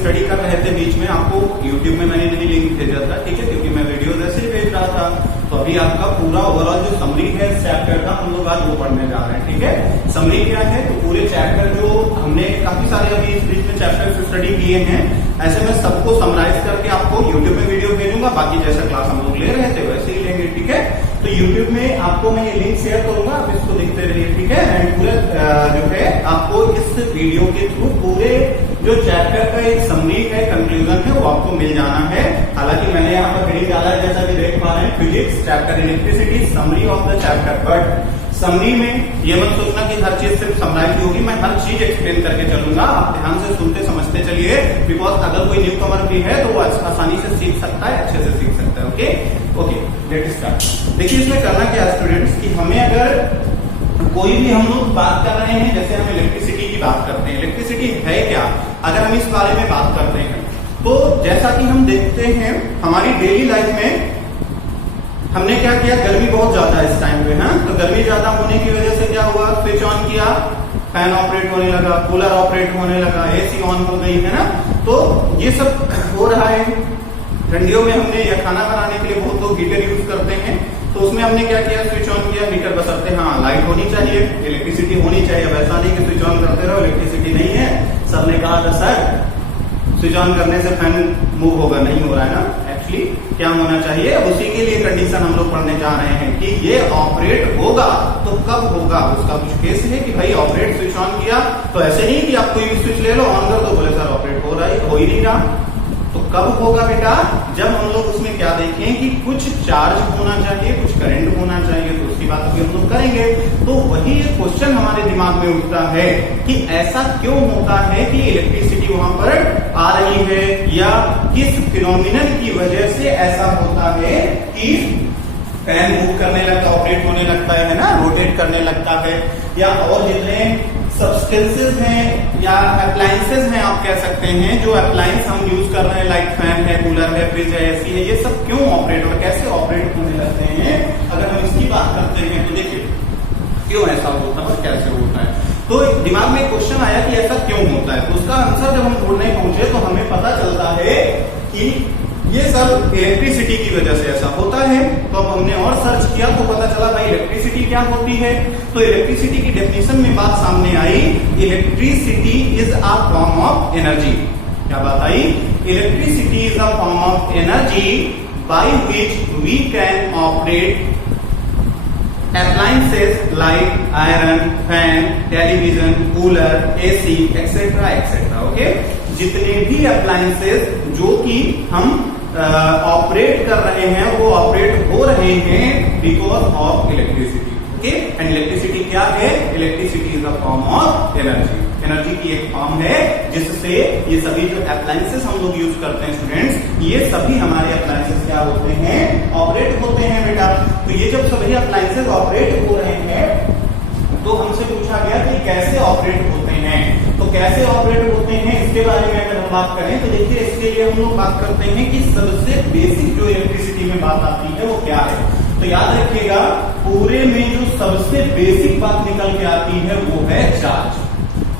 Study कर रहे थे बीच में, आपको यूट्यूब में मैंने नहीं लिंक भेजा था, ठीक है, क्योंकि मैं वीडियो ऐसे ही भेज रहा था। तो अभी आपका पूरा ओवरऑल जो समरी है चैप्टर का हम लोग आज वो पढ़ने जा रहे हैं, ठीक है। समरी क्या है, तो पूरे चैप्टर जो हमने काफी सारे अभी इस बीच में चैप्टर स्टडी किए हैं, ऐसे में सबको समराइज करके आपको यूट्यूब में वीडियो भेजूंगा। बाकी जैसा क्लास हम लोग ले रहे थे वैसे ही लेंगे, ठीक है। तो यूट्यूब में आपको मैं ये लिंक शेयर करूंगा, आप इसको देखते रहिए, ठीक है। एंड पूरे जो है आपको इस वीडियो के थ्रू पूरे जो चैप्टर का एक समरी है, कंक्लूजन है, वो आपको मिल जाना है। हालांकि मैंने यहाँ पर हेडिंग डाला है, जैसा कि देख पा रहे हैं, physics chapter electricity summary of the chapter. But summary में ये मत सोचना कि हर चीज सिर्फ समराइज होगी, मैं हर चीज एक्सप्लेन करके चलूंगा, आप ध्यान से सुनते समझते चलिए। बिकॉज अगर कोई न्यू कमर भी है तो वो आसानी से सीख सकता है, अच्छे से सीख सकता है। Okay okay, let start. देखिए इसमें करना क्या है स्टूडेंट्स, कि हमें अगर कोई भी हम लोग बात कर रहे हैं, जैसे हम इलेक्ट्रिसिटी की बात करते हैं, इलेक्ट्रिसिटी है क्या, अगर हम इस बारे में बात करते हैं, तो जैसा कि हम देखते हैं हमारी डेली लाइफ में हमने क्या किया, गर्मी बहुत ज्यादा है इस टाइम पे, हाँ, तो गर्मी ज्यादा होने की वजह से क्या हुआ, स्विच ऑन किया, फैन ऑपरेट होने लगा, कूलर ऑपरेट होने लगा, एसी ऑन हो गई, है ना। तो ये सब हो रहा है। ठंडियों में हमने या खाना बनाने के लिए बहुत लोग हीटर यूज करते हैं, तो उसमें हमने क्या किया, स्विच ऑन किया, हीटर बसरते, हाँ लाइट होनी चाहिए, इलेक्ट्रिसिटी होनी चाहिए। अब ऐसा नहीं कि स्विच ऑन करते रहो इलेक्ट्रिसिटी नहीं है। सर ने कहा था सर स्विच ऑन करने से फैन मूव होगा, नहीं हो रहा है ना। एक्चुअली क्या होना चाहिए, अब उसी के लिए कंडीशन हम लोग पढ़ने जा रहे हैं कि ये ऑपरेट होगा तो कब होगा, उसका कुछ केस है कि भाई ऑपरेट स्विच ऑन किया, तो ऐसे नहीं कि आप कोई भी स्विच ले लो ऑन कर दो, बोले सर ऑपरेट हो रहा है, हो ही नहीं रहा। तो कब होगा बेटा, जब हम लोग उसमें क्या देखें कि कुछ चार्ज होना चाहिए, कुछ करंट होना चाहिए, तो उसकी बात अभी हम लोग करेंगे। तो वही एक क्वेश्चन हमारे दिमाग में उठता है कि ऐसा क्यों होता है कि इलेक्ट्रिसिटी वहां पर आ रही है, या किस फिनोमिनन की वजह से ऐसा होता है कि फैन मूव करने लगता, ऑपरेट होने लगता है ना, रोटेट करने लगता है, या और जितने सब्सटेंसेस हैं या अप्लायंसेस हैं आप कह सकते हैं, जो अप्लायंस हम यूज कर रहे हैं, लाइक फैन है, कूलर है, फ्रिज है, एसी है, ये सब क्यों ऑपरेट और कैसे ऑपरेट होने लगते हैं, अगर हम इसकी बात करते हैं तो देखिए क्यों ऐसा होता है और कैसे होता है। तो दिमाग में क्वेश्चन आया कि ऐसा क्यों होता है, तो उसका आंसर जब हम ढूंढने पहुंचे तो हमें पता चलता है कि ये सब इलेक्ट्रिसिटी की वजह से ऐसा होता है। तो अब हमने और सर्च किया तो पता चला भाई इलेक्ट्रिसिटी क्या होती है। तो इलेक्ट्रिसिटी की डेफिनेशन में बात सामने आई, electricity is a form of energy. क्या बात आई, electricity is a form of energy by which we can operate appliances like iron, fan, television, cooler, AC, etc. etc. Okay, जितने भी अप्लायंसेस जो कि हम ऑपरेट कर रहे हैं वो ऑपरेट हो रहे हैं because of electricity. Okay, and electricity क्या है, electricity is a form of energy. Energy की एक फॉर्म है जिससे ये सभी जो अप्लायंसेस हम लोग यूज करते हैं स्टूडेंट्स, ये सभी हमारे अप्लायंसेस क्या होते हैं, ऑपरेट होते हैं बेटा। तो ये जब सभी अप्लायंसेस ऑपरेट हो रहे हैं तो हमसे पूछा गया कि कैसे ऑपरेट होते हैं। तो कैसे ऑपरेट होते हैं इसके बारे में अगर हम बात करें तो देखिए इसके लिए हम लोग बात करते हैं कि सबसे बेसिक जो इलेक्ट्रिसिटी में बात आती है वो क्या है। तो याद रखिएगा पूरे में जो सबसे बेसिक बात निकल के आती है वो है चार्ज।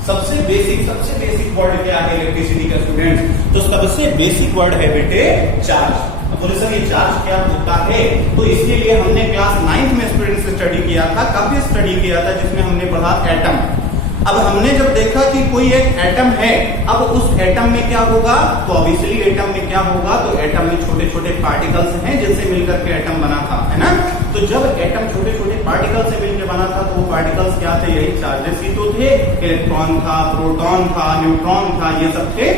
सबसे बेसिक वर्ड क्या है इलेक्ट्रिसिटी का स्टूडेंट्स, तो सबसे बेसिक वर्ड है बेटे चार्ज। बोले सर ये चार्ज क्या होता है, तो इसके लिए हमने क्लास 9th में स्टूडेंट्स स्टडी किया था, काफी स्टडी किया था, जिसमें हमने पढ़ा एटम। अब हमने जब देखा कि कोई एक एटम है, अब उस एटम में क्या होगा, तो ऑब्वियसली एटम में क्या होगा, तो एटम में छोटे छोटे पार्टिकल्स हैं जिनसे मिलकर के एटम बना था, है ना। तो जब एटम छोटे छोटे पार्टिकल से मिलकर बना था तो वो पार्टिकल्स क्या थे, यही चार्जेस ही तो थे, इलेक्ट्रॉन था, प्रोटॉन था, न्यूट्रॉन था, ये सब थे।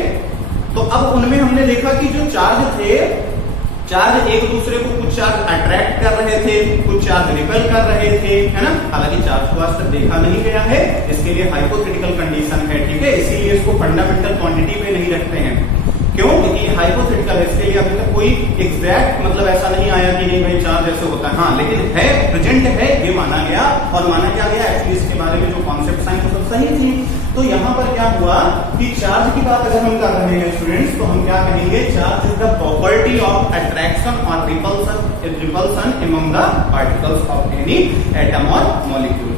तो अब उनमें हमने देखा कि जो चार्ज थे, चार्ज एक दूसरे को कुछ चार्ज अट्रैक्ट कर रहे थे, कुछ चार्ज रिपेल कर रहे थे, है ना। हालांकि चार्ज को आज तक देखा नहीं गया है, इसके लिए हाइपोथेटिकल कंडीशन है, ठीक है, इसीलिए इसको फंडामेंटल क्वांटिटी पे नहीं रखते हैं। क्यों, क्योंकि हाइपोथेटिकल है, इसके लिए अभी तक कोई एग्जैक्ट मतलब ऐसा नहीं आया कि नहीं भाई चार्ज ऐसे होता है, हाँ, लेकिन है, प्रेजेंट है, ये माना गया। और माना क्या गया, एक्चुअली इसके बारे में जो कॉन्सेप्ट आए वो सब सही थी। तो यहाँ पर क्या हुआ कि चार्ज की बात अगर हम कर रहे हैं स्टूडेंट्स, तो हम क्या कहेंगे, charge is the property of attraction or repulsion among the particles of any atom or molecule.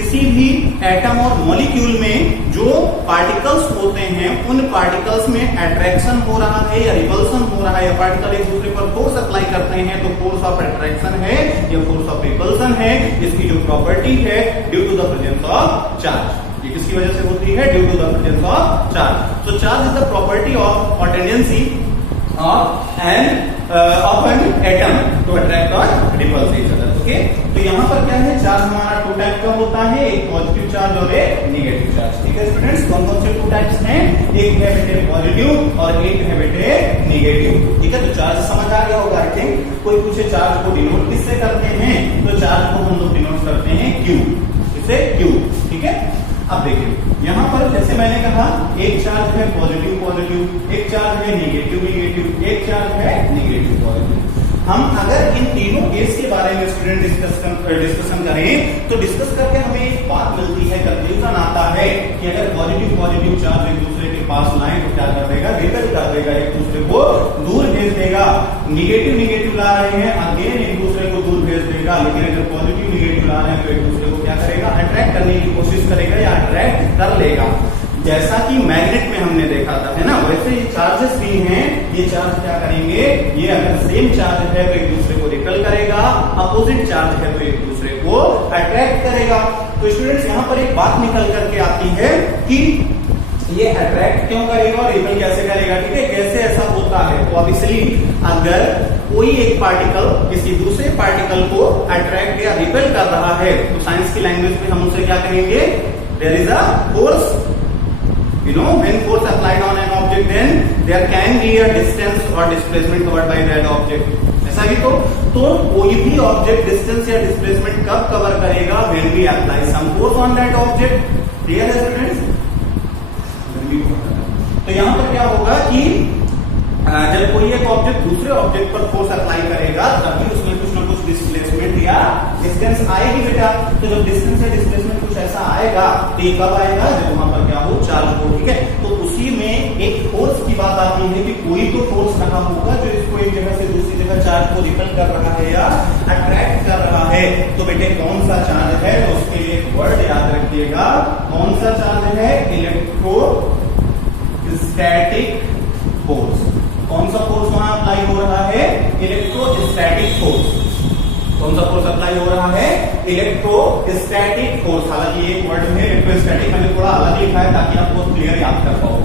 किसी भी एटम और मॉलिक्यूल में जो पार्टिकल्स होते हैं उन पार्टिकल्स में अट्रैक्शन हो रहा है या रिपल्सन हो रहा है, या पार्टिकल एक दूसरे पर फोर्स अप्लाई करते हैं तो फोर्स ऑफ अट्रैक्शन है या फोर्स ऑफ रिपल्सन है, इसकी जो प्रॉपर्टी है due to the presence of charge. ये किसकी वजह से होती है? Due to the presence of charge. तो charge is the property of or tendency of an atom to attract or repels each other. Okay, तो यहाँ पर क्या है, चार्ज हमारा टू टाइप का होता है, एक पॉजिटिव चार्ज और एक निगेटिव चार्ज। ठीक है स्टूडेंट्स, कौन कौन से टू टाइप्स हैं? एक है बेटे पॉजिटिव और एक है बेटे निगेटिव। ठीक है, तो चार्ज समझ आ गया होगा आई थिंक। कोई पूछे चार्ज को डिनोट किससे करते हैं, तो चार्ज को हम लोग डिनोट करते हैं क्यू, इसे क्यू। ठीक है, अब देखिए यहाँ पर जैसे मैंने कहा एक चार्ज है पॉजिटिव पॉजिटिव, एक चार्ज है निगेटिव निगेटिव, एक चार्ज है निगेटिव पॉजिटिव। हम अगर इन तीनों केस के बारे में स्टूडेंट डिस्कशन करें तो डिस्कस करके हमें एक बात मिलती है, कंक्लूजन आता है कि अगर पॉजिटिव पॉजिटिव चार्ज एक दूसरे के पास लाए तो क्या कर देगा? रिपेल कर देगा, एक दूसरे को दूर भेज देगा। निगेटिव निगेटिव ला रहे हैं, अगेन एक दूसरे को दूर भेज देगा। लेकिन अगर पॉजिटिव निगेटिव ला रहे हैं तो एक दूसरे को क्या करेगा? अट्रैक्ट करने की कोशिश करेगा या अट्रैक्ट कर लेगा। जैसा कि मैग्नेट में हमने देखा था, है ना, वैसे ये चार्जेस भी हैं। ये चार्ज क्या करेंगे? ये अगर सेम चार्ज है तो एक दूसरे को रिपेल करेगा, अपोजिट चार्ज है तो एक दूसरे को अट्रैक्ट करेगा। तो स्टूडेंट्स यहाँ पर एक बात निकल करके आती है कि ये अट्रैक्ट क्यों करेगा और रिपेल कैसे करेगा? ठीक है, कैसे ऐसा होता है? तो ऑब्वियसली अगर कोई एक पार्टिकल किसी दूसरे पार्टिकल को अट्रैक्ट या रिपेल कर रहा है तो साइंस की लैंग्वेज में हम उसे क्या कहेंगे? There is a force. You know, when force applied on an object, then there can be a distance or displacement covered by that object. ऐसा ही तो कोई भी ऑब्जेक्ट डिस्टेंस या डिस्प्लेसमेंट कब कवर करेगा? When we apply some force on that object. Clear है students? तो यहाँ पर क्या होगा कि जब कोई एक ऑब्जेक्ट दूसरे ऑब्जेक्ट पर फोर्स अप्लाई करेगा तभी उसमें कुछ ना कुछ डिस्प्लेसमेंट या डिस्टेंस आएगी बेटा। तो जब डिस्टेंस या डिस्प्लेसमेंट कुछ ऐसा आएगा तो ये कब आएगा? जब वहां पर क्या हो? चार्ज हो। ठीक है, तो उसी में एक फोर्स की बात आती है कि कोई तो फोर्स रहा होगा जो इसको एक जगह से दूसरी जगह चार्ज को रिपेल कर रहा है या अट्रैक्ट कर रहा है। तो बेटे कौन सा चार्ज है? तो उसके लिए एक वर्ड याद रखिएगा। कौन सा चार्ज है? Electrostatic force. कौन सा फोर्स वहां अप्लाई हो रहा है? Electrostatic force. कौन सा फोर्स अप्लाई हो रहा है? Electrostatic force. हालांकि एक वर्ड में इलेक्ट्रोस्टैटिक मैंने थोड़ा अलग लिखा है ताकि आप बहुत क्लियर याद कर पाओ।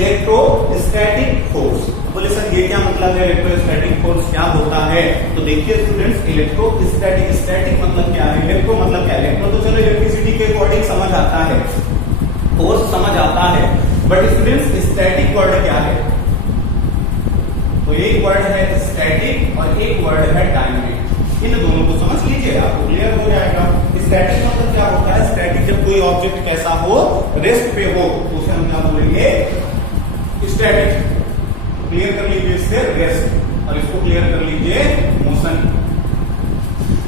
Electrostatic force. बोले सर ये क्या मतलब है? इलेक्ट्रोस्टैटिक फोर्स क्या होता है? तो देखिए स्टूडेंट्स, इलेक्ट्रोस्टैटिक स्टैटिक मतलब क्या है? इलेक्ट्रो मतलब क्या है? इलेक्ट्रो तो चलो इलेक्ट्रिसिटी के अकॉर्डिंग समझ आता है, फोर्स समझ आता है, बट स्टूडेंट्स स्टैटिक वर्ड क्या है? तो एक वर्ड है स्टैटिक और एक वर्ड है डायनामिक। इन दोनों को समझ लीजिए, आपको क्लियर हो जाएगा। स्टैटिक मतलब क्या होता है? स्टैटिक जब कोई ऑब्जेक्ट कैसा हो? रेस्ट पे हो, तो उसे हम क्या बोलेंगे? स्टैटिक। क्लियर कर लीजिए इससे रेस्ट, और इसको क्लियर कर लीजिए मोशन।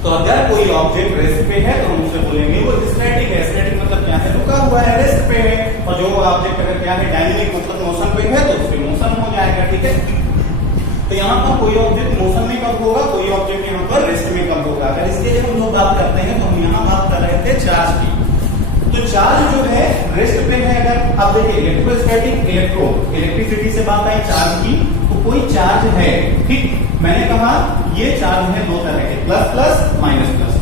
तो अगर कोई ऑब्जेक्ट रेस्ट पे है तो हम उसे बोलेंगे वो स्टैटिक है। स्टैटिक मतलब क्या है? रुका हुआ है, रेस्ट पे है। और जो ऑब्जेक्ट अगर क्या है? डायनेमिक मतलब मोशन पे है तो उसके मोशन हो जाएगा। ठीक है, तो यहाँ पर कोई ऑब्जेक्ट मोशन में कब होगा? कोई ऑब्जेक्ट यहाँ पर रेस्ट में कब होगा? अगर इसके लिए हम लोग बात करते हैं तो हम यहाँ बात कर रहे थे चार्ज की। तो चार्ज जो है रेस्ट पे है। अगर अब देखिए इलेक्ट्रोस्टैटिक, इलेक्ट्रिसिटी से बात आई चार्ज की, तो कोई चार्ज है, ठीक, मैंने कहा ये चार्ज है दो तरह के, प्लस प्लस माइनस प्लस।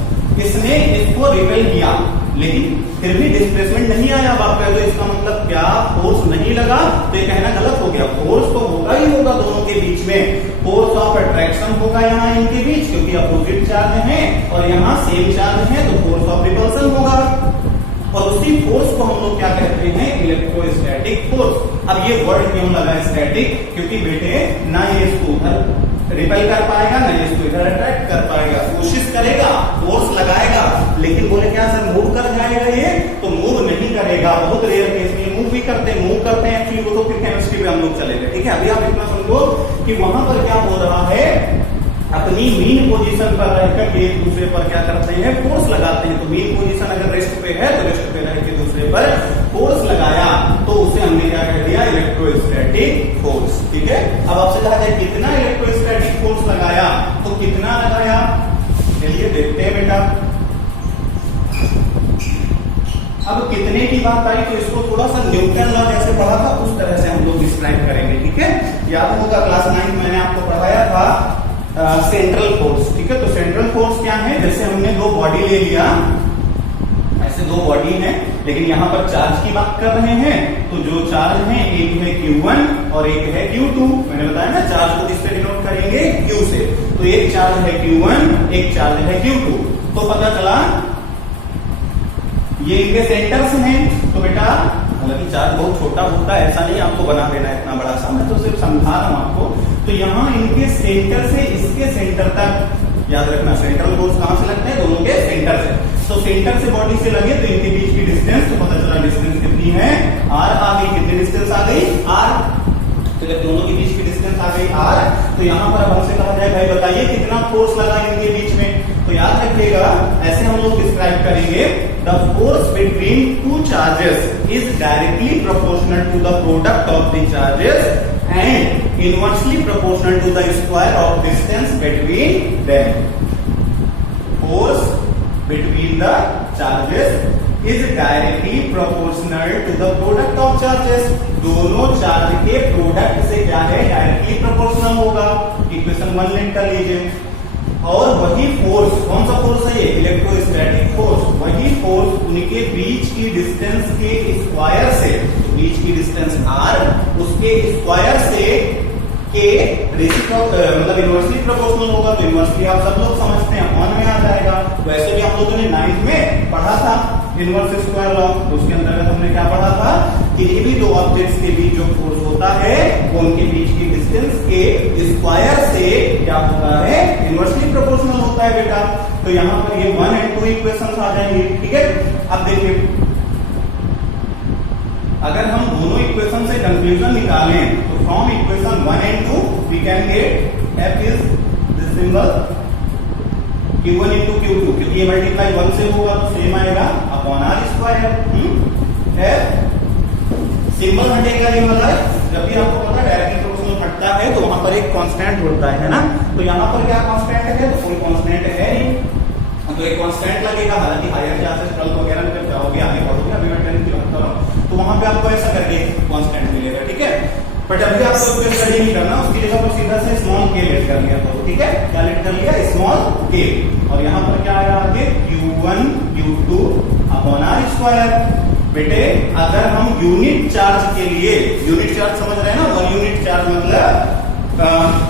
इसने इसको रिपेल किया लेकिन फिर भी डिस्प्लेसमेंट नहीं आया बाप का, तो इसका मतलब क्या? फोर्स नहीं लगा। तो ये कहना गलत हो गया। फोर्स तो होगा ही होगा दोनों के बीच में। फोर्स ऑफ अट्रैक्शन होगा यहाँ इनके बीच, क्योंकि अपोजिट चार्ज है, और यहाँ सेम चार्ज है तो फोर्स ऑफ रिपल्सन होगा। और उसी फोर्स को हम लोग क्या कहते हैं? Electrostatic force. अब ये वर्ड क्यों लगा स्टैटिक? क्योंकि बेटे ना ये इसको उधर रिपेल कर पाएगा ना ये इसको इधर अट्रैक्ट कर पाएगा। कोशिश करेगा, फोर्स लगाएगा, लेकिन बोले क्या सर मूव कर जाएगा ये? तो मूव नहीं करेगा। बहुत रेयर केस में मूव भी करते हैं एक्चुअली, वो तो फिर केमिस्ट्री में हम लोग चले गए। ठीक है, अभी आप इतना समझो कि वहां पर क्या हो रहा है? अपनी मीन पोजीशन पर रहकर एक दूसरे पर क्या करते हैं? फोर्स लगाते हैं। तो मीन पोजीशन अगर रेस्ट पे है तो रेस्ट पे रह के दूसरे पर फोर्स लगाया तो उसे हमने क्या कह दिया? Electrostatic force. ठीक है, अब आपसे कहा जाए कितना इलेक्ट्रोस्टैटिक फोर्स लगाया, तो कितना लगाया? चलिए देखते हैं बेटा। अब कितने की बात आई तो इसको थोड़ा सा न्यूटन लॉ जैसे पढ़ा था उस तरह से हम लोग डिस्क्राइब करेंगे, ठीक है। याद होगा क्लास 9 मैंने आपको पढ़ाया था सेंट्रल फोर्स, ठीक है। तो सेंट्रल फोर्स क्या है, जैसे हमने दो बॉडी ले लिया, ऐसे दो बॉडी है, लेकिन यहाँ पर चार्ज की बात कर रहे हैं, तो जो चार्ज है एक है Q1 और एक है Q2। मैंने बताया ना चार्ज को किससे डिनोट करेंगे, Q से। तो एक चार्ज है Q1, एक चार्ज है Q2। तो पता चला ये इनके सेंटर्स हैं। तो बेटा हालांकि चार्ज बहुत छोटा होता है, ऐसा नहीं आपको बना देना है इतना बड़ा सा, मैं तो सिर्फ समझा रहा हूं आपको। तो यहाँ इनके सेंटर से इसके सेंटर तक याद रखना, सेंट्रल फोर्स कहां से लगते हैं, दोनों के सेंटर से। तो सेंटर से बॉडी से लगे तो इनके बीच की डिस्टेंस, तो पता चला डिस्टेंस कितनी है, r आ गई। कितनी डिस्टेंस आ गई, r। तो जब दोनों के बीच की डिस्टेंस आ गई r, तो यहाँ पर अब हमसे कहा जाए भाई बताइए कितना फोर्स लगा इनके बीच में। तो याद रखिएगा ऐसे हम लोग डिस्क्राइब करेंगे, the force between two charges is directly proportional to the product of the charges and inversely proportional to the square of distance between them. Force between the charges is directly proportional to the product of charges. दोनों charge के product से क्या है, directly proportional होगा। Equation 1 लिख कर लीजिए। और वही फोर्स, कौन सा फोर्स है ये, इलेक्ट्रोस्टैटिक फोर्स। वही फोर्स उनके बीच की डिस्टेंस के स्क्वायर से, बीच की डिस्टेंस r, उसके स्क्वायर से के मतलब इनवर्सली प्रोपोर्शनल होगा। तो इनवर्सली आप सब लोग समझते हैं, ऑन में आ जाएगा। वैसे भी आप लोगों ने 9th में पढ़ा था इनवर्स स्क्वायर लॉ, तो उसके अंतर्गत हमने क्या पढ़ा था कि ये भी दो ऑब्जेक्ट्स के बीच जो फोर्स होता है वो उनके बीच की डिस्टेंस के स्क्वायर से क्या होता है, इनवर्सली प्रोपोर्शनल होता है बेटा। तो यहाँ पर ये 1 और 2 इक्वेशंस आ जाएंगे, ठीक है। अब देखिए अगर हम दोनों इक्वेशन से कंक्लूजन निकालें तो from equation 1 and 2 we can get f is this symbol Q1 into Q2, क्योंकि ये मल्टीप्लाई 1 से होगा तो सेम आएगा upon r square. f symbol हटेगा ये वाला, जब भी आपको पता डायरेक्टली प्रोपोर्शनल हटता है तो वहां पर एक कांस्टेंट होता है ना। तो यहाँ पर क्या कांस्टेंट है, तो कोई कांस्टेंट है नहीं, तो एक कांस्टेंट लगेगा। हालांकि हायर क्लासेस 12 वगैरह में जब जाओगे आगे पढ़ोगे, अभी मैं 10th की बात कर रहा हूं, तो वहां पे आपको ऐसा करके कांस्टेंट मिलेगा, ठीक है। बट अभी आपको उसको स्टडी नहीं करना, उसकी जगह पर सीधा से स्मॉल के लेट कर लिया तो, ठीक है। क्या लेट कर लिया, स्मॉल के। और यहाँ पर क्या आया आगे, Q1 Q2 upon r square. बेटे अगर हम यूनिट चार्ज के लिए, यूनिट चार्ज समझ रहे हैं ना, 1 यूनिट चार्ज मतलब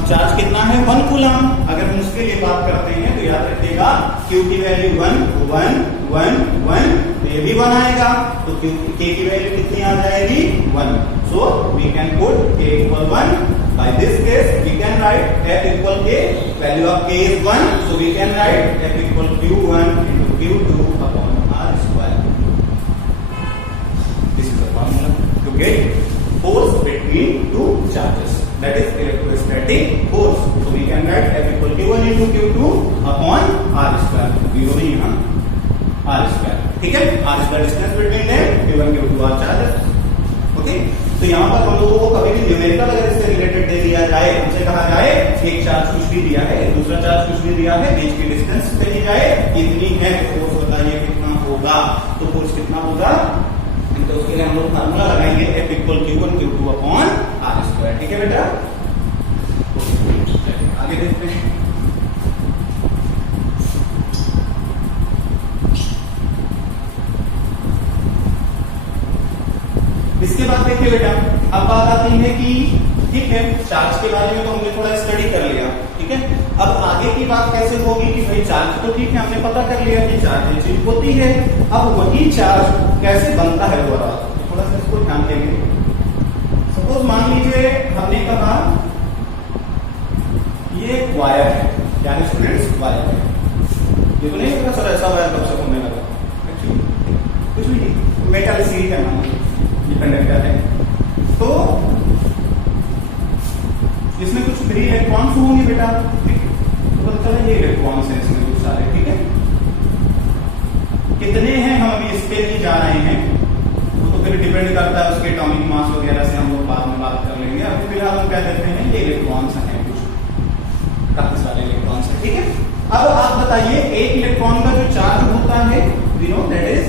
चार्ज कितना है, 1 कूलम। अगर हम उसके लिए बात करते हैं तो याद रखिएगा Q की वैल्यू 1 1 1 1, तो ये भी 1 आएगा। तो K की वैल्यू कितनी आ जाएगी, 1। So we can put K equal 1। By this case we can write F equal K, value of K is 1, so we can write F equal Q1 into Q2 upon r square. This is the formula to get force between two charges, that is electrostatic force. So we can write F equal Q1 into Q2 upon r square. Zero नहीं है r square, ठीक है। r square distance between them, Q1 Q2 r charges, okay. तो यहाँ पर हम लोगों को कभी भी न्यूमेरिकल अगर इससे रिलेटेड दे दिया जाए, हमसे कहा जाए एक चार्ज कुछ भी दिया है, दूसरा चार्ज कुछ भी दिया है, बीच की डिस्टेंस पे दी जाए इतनी है, फोर्स बताइए कितना होगा। तो फोर्स कितना होगा, तो उसके लिए हम लोग फार्मूला लगाएंगे F equal Q1 Q2 upon r square, ठीक है बेटा। आगे देखते हैं। इसके बाद देखिए बेटा, अब बात आती है कि ठीक है चार्ज के बारे में तो हमने थोड़ा स्टडी कर लिया, ठीक है। अब आगे की बात कैसे होगी कि भाई चार्ज तो ठीक है हमने पता कर लिया कि चार्ज चेंज होती है, अब वही चार्ज कैसे बनता है ओवरऑल, थोड़ा सा इसको ध्यान देंगे। सपोज मान लीजिए हमने कहा ये वायर है, क्या है स्टूडेंट्स, वायर है। ये तो नहीं पता सर ऐसा वायर कब से होने लगा, कुछ भी नहीं, मेटल सीट है ना, ये कंडक्टर है। तो इसमें कुछ फ्री इलेक्ट्रॉन्स होंगे बेटा, तो पता चला ये इलेक्ट्रॉन्स हैं इसमें कुछ सारे, ठीक है। कितने हैं हम अभी इस पे नहीं जा रहे हैं, तो फिर डिपेंड करता है उसके एटॉमिक मास वगैरह से, हम लोग बाद में बात कर लेंगे। अभी फिलहाल हम क्या कहते हैं ये इलेक्ट्रॉन्स हैं, कुछ काफी सारे इलेक्ट्रॉन्स हैं, ठीक है। अब आप बताइए एक इलेक्ट्रॉन का जो चार्ज होता है, we know that is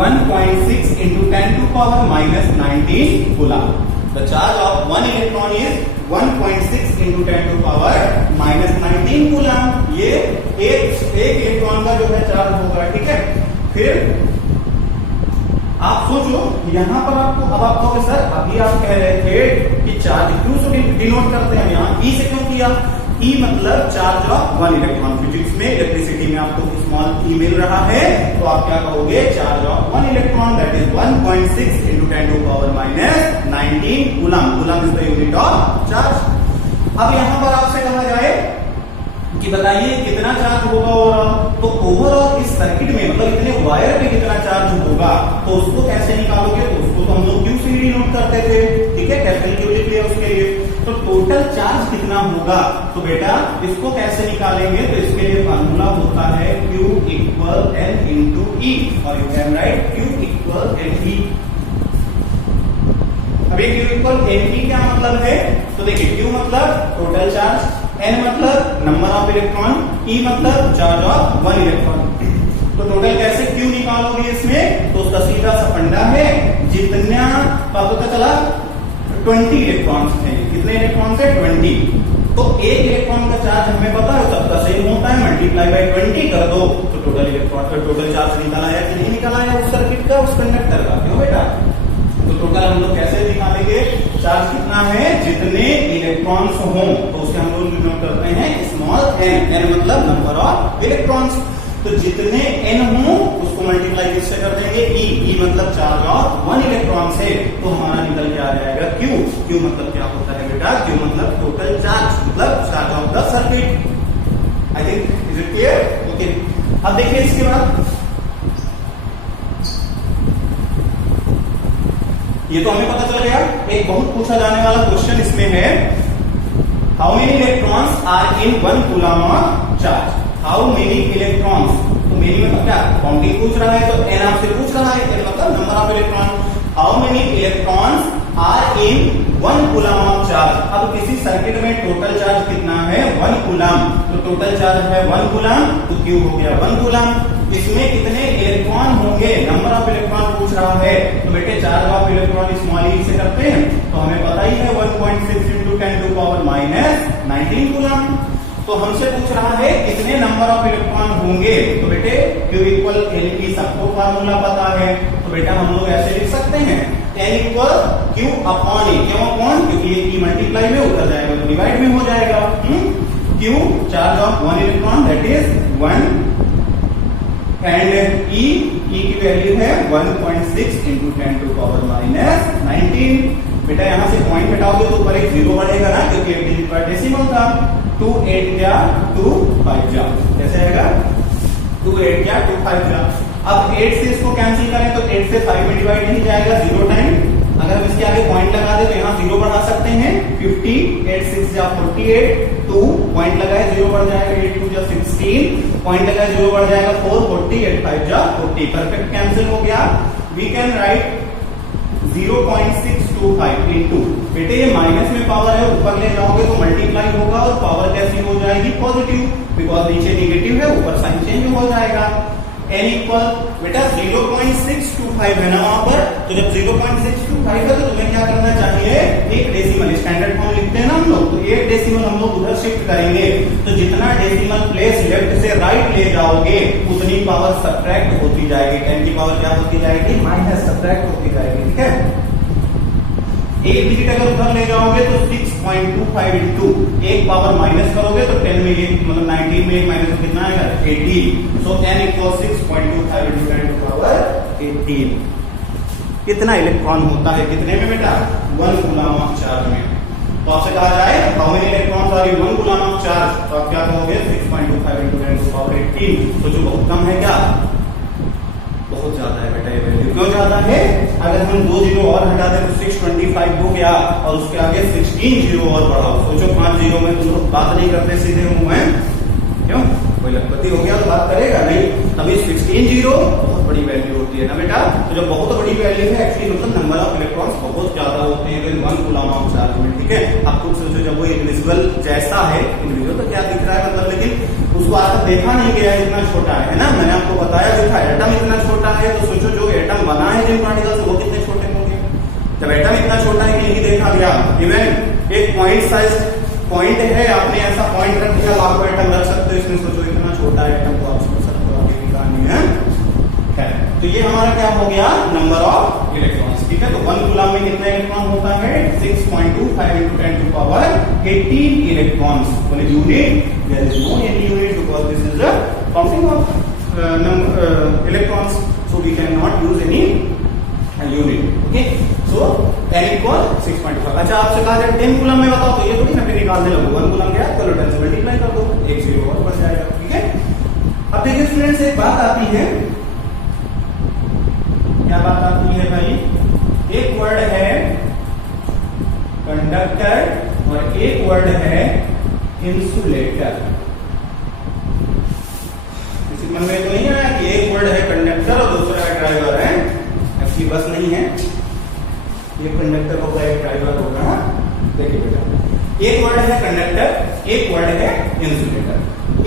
1.6 into 10 to power minus 19 coulomb. The charge of one electron is 1.6 into 10 to power minus 19 coulomb. ये एक इलेक्ट्रॉन का जो है चार्ज होगा, ठीक है। फिर आप सोचो यहां पर आपको, अब आप कहोगे सर अभी आप कह रहे थे कि चार्ज क्यों से डिनोट करते हैं, यहाँ ई से क्यों किया? ई मतलब charge of one electron. Physics में इलेक्ट्रिसिटी में आपको स्मॉल ई मिल रहा है, तो आप क्या कहोगे? Charge of one electron that is 1.6 into 10 to power minus 19 coulomb. Coulomb is the unit of charge. अब यहां पर आपसे कहा जाए कि बताइए कितना चार्ज होगा ओवरऑल, तो ओवरऑल इस सर्किट में मतलब इतने वायर पे कितना चार्ज होगा, तो उसको कैसे निकालोगे? तो उसको तो हम लोग क्यू से डिनोट करते थे, ठीक है, कैपिटल क्यू लिख लिया उसके लिए। तो टोटल चार्ज कितना होगा, तो बेटा इसको कैसे निकालेंगे? तो इसके लिए फार्मूला होता है Q equal N into e, और you can write Q equal N e. अब ये Q इक्वल एन ई क्या मतलब है? तो देखिए Q मतलब टोटल चार्ज, N मतलब नंबर ऑफ इलेक्ट्रॉन, E मतलब चार्ज ऑफ वन इलेक्ट्रॉन। तो टोटल कैसे Q निकालोगे इसमें? तो उसका सीधा सा फंडा है, जितना पता चला 20 इलेक्ट्रॉन्स थे। कितने इलेक्ट्रॉन्स है? 20। तो एक इलेक्ट्रॉन का चार्ज हमें पता है सबका सेम होता है, मल्टीप्लाई बाय 20 कर दो तो टोटल इलेक्ट्रॉन का टोटल चार्ज निकल आया कि नहीं निकल आया उस सर्किट का, उस कंडक्टर का, क्यों बेटा? तो टोटल हम लोग कैसे निकालेंगे? चार्ज कितना है, जितने इलेक्ट्रॉन्स हों तो उसके हम लोग डिनोट करते हैं स्मॉल n। n मतलब नंबर ऑफ इलेक्ट्रॉन्स। तो जितने n हो उसको मल्टीप्लाई किससे कर देंगे? e मतलब चार्ज ऑफ वन इलेक्ट्रॉन से, तो हमारा निकल के आ जाएगा q। q मतलब क्या होता है बेटा? q मतलब टोटल चार्ज, मतलब charge of the circuit. I think is it clear? Okay, अब देखिए इसके बाद ये तो हमें पता चल गया। एक बहुत पूछा जाने वाला क्वेश्चन इसमें है, how many electrons are in one coulomb of charge? How many electrons, तो मेनी मतलब क्या? काउंटिंग पूछ रहा है, तो एन आपसे पूछ रहा है, एन मतलब number of electron. How many electrons are in one coulomb of charge? अब किसी सर्किट में टोटल चार्ज कितना है? 1 कूलम। तो टोटल चार्ज है 1 कूलम, तो क्यू हो गया 1 कूलम। इसमें कितने इलेक्ट्रॉन होंगे? नंबर ऑफ इलेक्ट्रॉन पूछ रहा है, तो बेटे चार्ज ऑफ इलेक्ट्रॉन स्मॉल ई से करते हैं, तो हमें पता ही है 1.6 into 10 to power minus 19 coulomb. तो हमसे पूछ रहा है कितने नंबर ऑफ इलेक्ट्रॉन होंगे, तो बेटे Q इक्वल एन ई, सबको फार्मूला पता है, तो बेटा हम लोग ऐसे लिख सकते हैं N equal Q upon E। क्यों अपॉन? क्योंकि ये E मल्टीप्लाई में उतर जाएगा तो डिवाइड में हो जाएगा। Q charge of one electron that is 1 and E की वैल्यू है 1.6 into 10 to power minus 19। बेटा यहां से पॉइंट हटाओगे तो ऊपर एक जीरो बढ़ेगा ना, क्योंकि 8 डिजिट पर डेसिमल था। 2 8 जा 2 5 जा, कैसे आएगा? 2 8 जा 2 5 जा। अब 8 से इसको कैंसिल करें तो 8 से 5 में डिवाइड नहीं जाएगा, 0 टाइम। अगर हम इसके आगे पॉइंट लगा दे तो यहाँ 0 बढ़ा सकते हैं, 50 8 6 जा 48, 2 पॉइंट लगाए 0 बढ़ जाएगा, 8 2 जा 16, पॉइंट लगाए 0 बढ़ जाएगा 4, 40 8 5 जा 40, परफेक्ट कैंसिल हो गया। वी कैन राइट 0.625 इंटू, बेटे ये माइनस में पावर है, ऊपर ले जाओगे तो मल्टीप्लाई होगा और पावर कैसी हो जाएगी? पॉजिटिव, बिकॉज नीचे नेगेटिव है, ऊपर साइन चेंज हो जाएगा। n इक्वल बेटा 0.625 है ना वहां पर, तो जब 0.625 है तो तुम्हें क्या करना चाहिए? एक डेसिमल, स्टैंडर्ड फॉर्म लिखते हैं ना हम लोग, तो एक डेसिमल हम लोग उधर शिफ्ट करेंगे, तो जितना डेसिमल प्लेस लेफ्ट से राइट ले जाओगे उतनी पावर सब्ट्रैक्ट होती जाएगी। 10 की पावर क्या होती जाएगी? माइनस सब्ट्रैक्ट होती जाएगी, ठीक है। एक डिजिट अगर उधर ले जाओगे तो 6.25 इंटू एक पावर माइनस करोगे तो 10 में एक मतलब 19 में एक माइनस तो कितना आएगा? 18। So n equal 6.25 into 10 to power 18। कितना इलेक्ट्रॉन होता है कितने में बेटा? 1 कूलम ऑफ चार्ज में। तो आपसे कहा जाए how many electrons are in 1 coulomb of charge, तो आप क्या कहोगे? 6.25 इंटू 10 टू पावर 18। तो जो बहुत कम है क्या? बहुत ज्यादा है बेटा ये वैल्यू। क्यों ज्यादा है? अगर हम 2 जीरो और हटा दें तो 625 हो गया और उसके आगे 16 जीरो और बढ़ाओ। सोचो 5 जीरो में तुम लोग बात नहीं करते सीधे मुंह में, क्यों? कोई लखपति हो गया तो बात करेगा नहीं, तभी 16 जीरो बहुत बड़ी वैल्यू होती है ना बेटा। तो जब बहुत बड़ी वैल्यू है एक्चुअली मतलब नंबर ऑफ इलेक्ट्रॉन्स बहुत ज्यादा होते हैं 1 कूलम ऑफ चार्ज में, ठीक है। आप खुद सोचो जब वो इनविजिबल जैसा है, इनविजिबल तो क्या दिख रहा है मतलब, लेकिन उस उसको आज तक देखा नहीं गया इतना छोटा है ना। मैंने आपको बताया जो था एटम इतना छोटा है, तो सोचो जो एटम बना है जिन पार्टिकल से वो कितने छोटे होंगे। जब एटम इतना छोटा है कि नहीं देखा गया, इवन एक पॉइंट साइज पॉइंट है, आपने ऐसा पॉइंट रख दिया, लाखों एटम रख सकते हो इसमें, सोचो इतना छोटा एटम तो आप समझ सकते हो आगे की कहानी है। तो ये हमारा क्या हो गया, नंबर ऑफ इलेक्ट्रॉन्स। ठीक है, तो 1 कूलम में कितना इलेक्ट्रॉन होता है, 6.25 into 10 to power 18 electrons. Unit, there is no any unit because this is a counting of electrons, so we can not use any unit. Okay, so n equal 6.5। अच्छा, आपसे कहा जाए 10 कूलम में बताओ, तो ये थोड़ी ना फिर निकालने लगो, 1 कूलम गया चलो 10 से मल्टीप्लाई कर दो, एक जीरो और बच जाएगा। ठीक है, अब देखिए स्टूडेंट्स, एक बात आती है, क्या बात आती है भाई, एक वर्ड है कंडक्टर और एक वर्ड है इंसुलेटर। किसी मन में तो नहीं आया कि एक वर्ड है कंडक्टर और दूसरा है ड्राइवर है, ऐसी बस नहीं है, ये कंडक्टर होगा एक ड्राइवर होगा। देखिए बेटा, एक वर्ड है कंडक्टर, एक वर्ड है इंसुलेटर।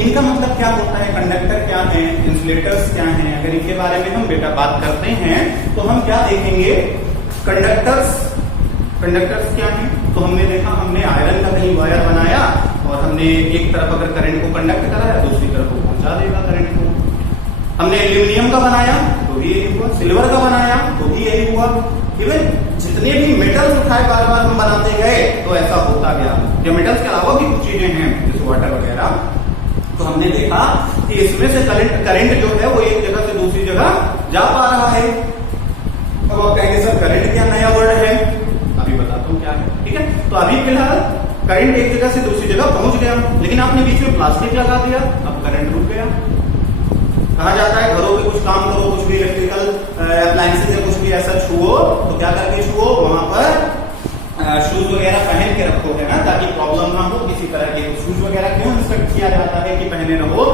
इनका मतलब क्या होता है, कंडक्टर क्या है, इंसुलेटर्स क्या हैं। अगर इनके बारे में हम बेटा बात करते हैं तो हम क्या देखेंगे, कंडक्टर्स क्या है, तो हमने देखा, हमने आयरन का कहीं वायर बनाया और हमने एक तरफ अगर करंट को कंडक्ट कराया, दूसरी तरफ को पहुंचा देगा करंट को। हमने एल्यूमिनियम का बनाया तो भी यही हुआ, सिल्वर का बनाया तो भी यही हुआ। इवन जितने भी मेटल्स उठाए बार बार हम बनाते गए तो ऐसा होता गया। जो मेटल्स के अलावा भी कुछ चीजें हैं जैसे वाटर वगैरह, तो हमने देखा कि इसमें से करंट जो है वो एक जगह से दूसरी जगह जा पा रहा है। अब आप कहेंगे सर करंट क्या नया वर्ड है, अभी बताता हूँ क्या है। ठीक है, तो अभी फिलहाल करंट एक जगह से दूसरी जगह पहुंच गया, लेकिन आपने बीच में प्लास्टिक लगा दिया, अब करंट रुक गया। कहा जाता है घरों में कुछ काम करो, कुछ भी इलेक्ट्रिकल अप्लायंसेस या कुछ भी ऐसा छुओ तो क्या करके छुओ, वहां पर शूज वगैरह पहन के रखो, है ना, ताकि प्रॉब्लम ना हो किसी तरह की। शूज वगैरह क्यों इंस्ट्रक्ट किया जाता है कि पहने रहो,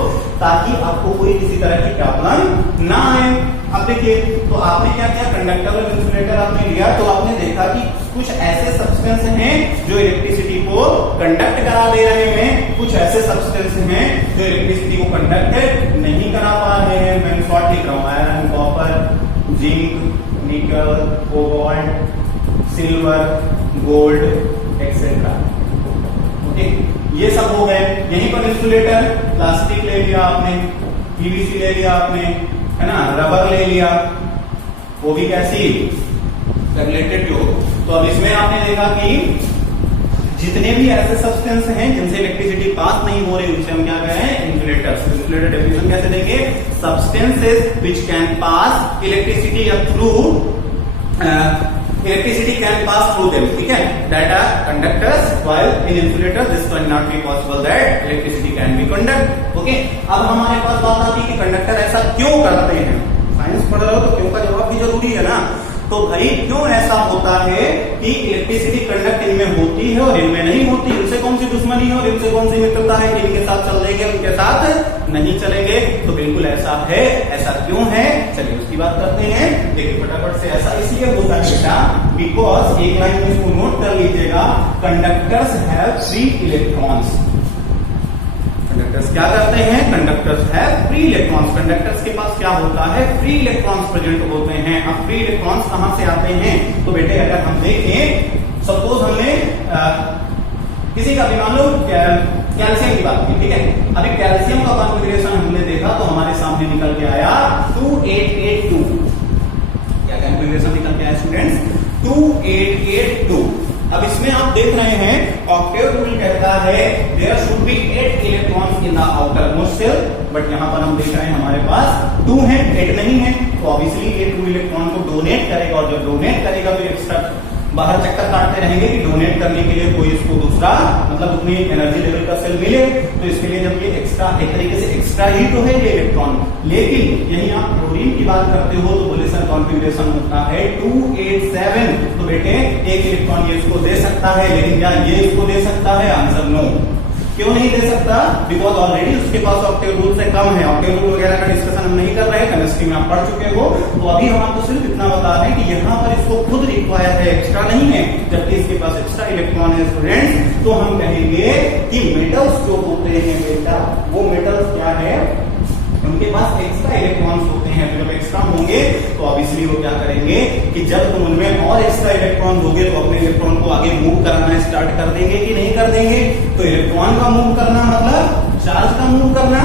ताकि आपको कोई किसी तरह की प्रॉब्लम ना आए। अब देखिए, तो आपने क्या किया, कंडक्टर और इंसुलेटर आपने लिया, तो आपने देखा कि कुछ ऐसे सब्सटेंस हैं जो इलेक्ट्रिसिटी को कंडक्ट करा दे रहे हैं, कुछ ऐसे सब्सटेंस हैं जो इलेक्ट्रिसिटी को कंडक्ट नहीं करा पा रहे हैं। मैं शॉर्ट लिख रहा हूं, आयरन, कॉपर, जिंक, निकल, cobalt, silver, gold etcetera. Okay, ये सब हो गए। यहीं पर इंसुलेटर, प्लास्टिक ले लिया आपने, पीवीसी ले लिया आपने, है ना, रबर ले लिया, वो भी कैसी रेगुलेटेड जो। तो अब इसमें आपने देखा कि जितने भी ऐसे सब्सटेंस हैं जिनसे इलेक्ट्रिसिटी पास नहीं हो रही उनसे हम क्या कह रहे हैं, इंसुलेटर्स। इंसुलेटर डेफिनेशन कैसे देंगे, substances which can pass electricity through electricity can pass through them. ठीक है, that are conductors, while in insulators this cannot be possible that electricity can be conduct. Okay, अब हमारे पास बात आती है कि कंडक्टर ऐसा क्यों करते हैं। साइंस पढ़ रहे हो तो क्यों का जवाब भी जरूरी है ना। तो भाई क्यों ऐसा होता है कि इलेक्ट्रिसिटी कंडक्ट इनमें होती है और इनमें नहीं होती, इनसे कौन सी दुश्मनी है और इनसे कौन सी मित्रता है कि इनके साथ चल देंगे उनके साथ नहीं चलेंगे। तो बिल्कुल ऐसा है, ऐसा क्यों है, चलिए उसकी बात करते हैं। देखिए फटाफट से, ऐसा इसलिए होता है बेटा बिकॉज, एक लाइन में इसको नोट कर लीजिएगा, conductors have free electrons. Conductors क्या करते हैं, कंडक्टर्स है फ्री इलेक्ट्रॉन्स। कंडक्टर्स के पास क्या होता है, फ्री इलेक्ट्रॉन्स प्रेजेंट होते हैं। अब फ्री इलेक्ट्रॉन्स कहां से आते हैं, तो बेटे अगर हम देखें, सपोज हमने किसी का भी मान लो कैल्शियम की बात की, ठीक है, अभी कैल्शियम का कॉन्फ़िगरेशन हमने देखा तो हमारे सामने निकल के आया 2882। क्या कॉन्फ़िगरेशन निकल के आया स्टूडेंट्स, 2882। अब इसमें आप देख रहे हैं ऑक्टेव रूल कहता है there should be 8 electrons in the outer most shell, but यहां पर हम देख रहे हैं हमारे पास 2 है, 8 नहीं है, तो ऑब्वियसली ये 2 इलेक्ट्रॉन को डोनेट करेगा, और जब डोनेट करेगा तो एक्स्ट्रा बाहर चक्कर काटते रहेंगे कि डोनेट करने के लिए कोई इसको दूसरा मतलब उतनी एनर्जी लेवल का सेल मिले। तो इसके लिए जब ये एक्स्ट्रा, एक तरीके से एक्स्ट्रा ही तो है ये इलेक्ट्रॉन, लेकिन यही आप क्लोरीन की बात करते हो तो बोलेसन कॉन्फ़िगरेशन होता है 287। तो बेटे एक इलेक्ट्रॉन ये इसको दे सकता है, लेकिन क्या ये इसको दे सकता है, आंसर नो। क्यों नहीं दे सकता, बिकॉज ऑलरेडी उसके पास ऑक्टेव रूल से कम है। ऑक्टेव रूल वगैरह का डिस्कशन हम नहीं कर रहे हैं, केमिस्ट्री में आप पढ़ चुके हो। तो अभी हम आपको सिर्फ इतना बता रहे हैं कि यहाँ पर इसको खुद रिक्वायर है, एक्स्ट्रा नहीं है, जबकि इसके पास एक्स्ट्रा इलेक्ट्रॉन है स्टूडेंट्स। तो हम कहेंगे कि मेटल्स जो होते हैं बेटा, वो मेटल्स क्या एक्स्ट्रा इलेक्ट्रॉन्स होते हैं, तो जब एक्स्ट्रा होंगे तो ऑब्वियसली वो क्या करेंगे कि जब तुम उनमें और एक्स्ट्रा इलेक्ट्रॉन दोगे तो अपने इलेक्ट्रॉन को आगे मूव करना स्टार्ट कर देंगे कि नहीं कर देंगे। तो इलेक्ट्रॉन का मूव करना मतलब चार्ज का मूव करना।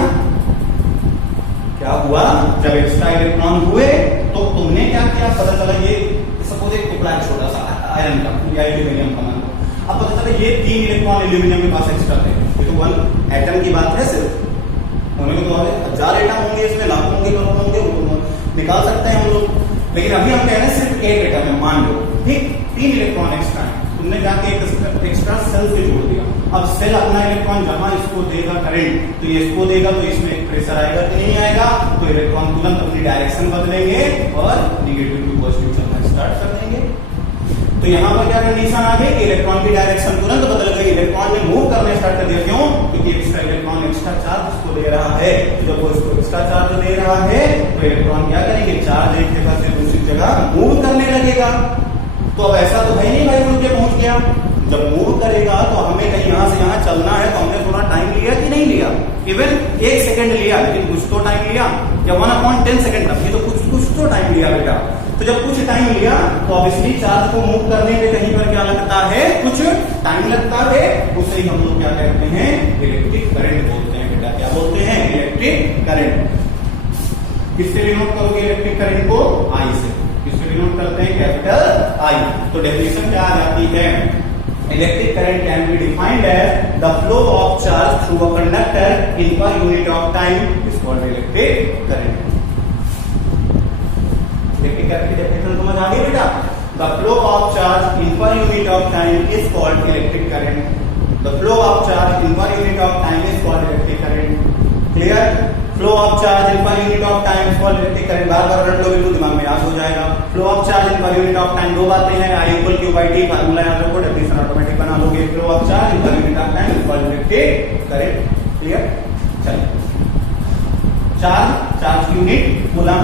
क्या हुआ, जब एक्स्ट्रा इलेक्ट्रॉन हुए तो तुमने क्या किया, पता चला ये सपोज एक टुकड़ा छोटा सा आयरन का या एल्यूमिनियम का मान लो, अब पता चला ये 3 इलेक्ट्रॉन एल्यूमिनियम के पास एक्स्ट्रा थे। ये तो 1 एटम की बात है, सिर्फ होने को तो 1000 एटम होंगे, इसमें लाखों होंगे, करोड़ों होंगे, निकाल सकते हैं हम लोग। लेकिन अभी हम कह रहे हैं सिर्फ एक एटम है, मान लो ठीक 3 इलेक्ट्रॉन एक्स्ट्रा है, तुमने जाके एक एक्स्ट्रा सेल से जोड़ दिया। अब सेल अपना इलेक्ट्रॉन जहां इसको देगा करंट, तो ये इसको देगा तो इसमें एक प्रेशर आएगा कि नहीं आएगा, तो इलेक्ट्रॉन तुरंत अपनी डायरेक्शन बदलेंगे और निगेटिव टू पॉजिटिव चलना स्टार्ट कर देंगे। तो यहाँ पर क्या कंडीशन आ गई कि इलेक्ट्रॉन की डायरेक्शन तुरंत बदल गई, इलेक्ट्रॉन ने मूव करने स्टार्ट कर दिया। क्यों? क्योंकि एक्स्ट्रा इलेक्ट्रॉन एक्स्ट्रा चार्ज इसको दे रहा है, तो जब वो इसको एक्स्ट्रा चार्ज दे रहा है तो इलेक्ट्रॉन क्या करेंगे, चार्ज एक जगह से दूसरी जगह मूव करने लगेगा। तो अब ऐसा तो है नहीं भाई उड़ के पहुंच गया, जब मूव करेगा तो हमें कहीं यहां से यहां चलना है, तो हमने थोड़ा टाइम लिया कि नहीं लिया, इवन 1 सेकंड लिया, लेकिन कुछ तो टाइम लिया, या 1/10 सेकंड तक, ये तो कुछ तो टाइम लिया बेटा। तो जब कुछ टाइम लिया तो ऑब्वियसली चार्ज को मूव करने में कहीं पर क्या लगता है, कुछ टाइम लगता है, उसे ही हम लोग क्या कहते हैं, इलेक्ट्रिक करंट बोलते हैं बेटा। क्या बोलते हैं? Electric current. किससे डिनोट करोगे इलेक्ट्रिक करंट को? आई से। किससे डिनोट करते हैं? Capital I. तो डेफिनेशन क्या आ जाती है, electric current can be defined as the flow of charge through a conductor in per unit of time is called electric current. Electric current की डेफिनेशन समझ आ गई बेटा? The flow of charge in per unit of time is called electric current. The flow of charge in per unit of time is called electric current. Clear? Flow of charge in per unit of time is called electric current. बार बार रट लो, बिल्कुल दिमाग में याद हो जाएगा। Flow of charge in per unit of time, दो बातें हैं, I = Q/T, फार्मूला याद रखो, डेफिनेशन ऑटोमेटिक बना लोगे। Flow of charge in per unit of time is called electric current. Clear? चलिए, चार्ज यूनिट कूलम,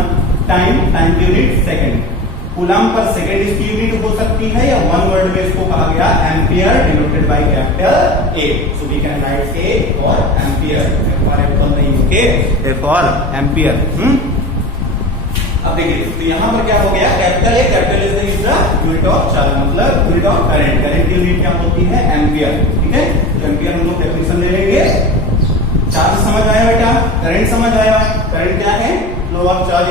टाइम की unit second. Coulomb per second इसकी यूनिट हो सकती है, या वन वर्ड में इसको कहा गया ampere, denoted by capital A। So we can write A for ampere, for apple नहीं, ओके, A फॉर एम्पियर। अब देखिए, तो यहां पर क्या हो गया, capital A, capital is the unit of charge, मतलब यूनिट ऑफ करंट। करंट की यूनिट क्या होती है? एम्पियर। ठीक है, तो एम्पियर हम लोग डेफिनेशन ले लेंगे। चार्ज समझ आया बेटा, करंट समझ आया। करंट क्या है? फ्लो ऑफ चार्ज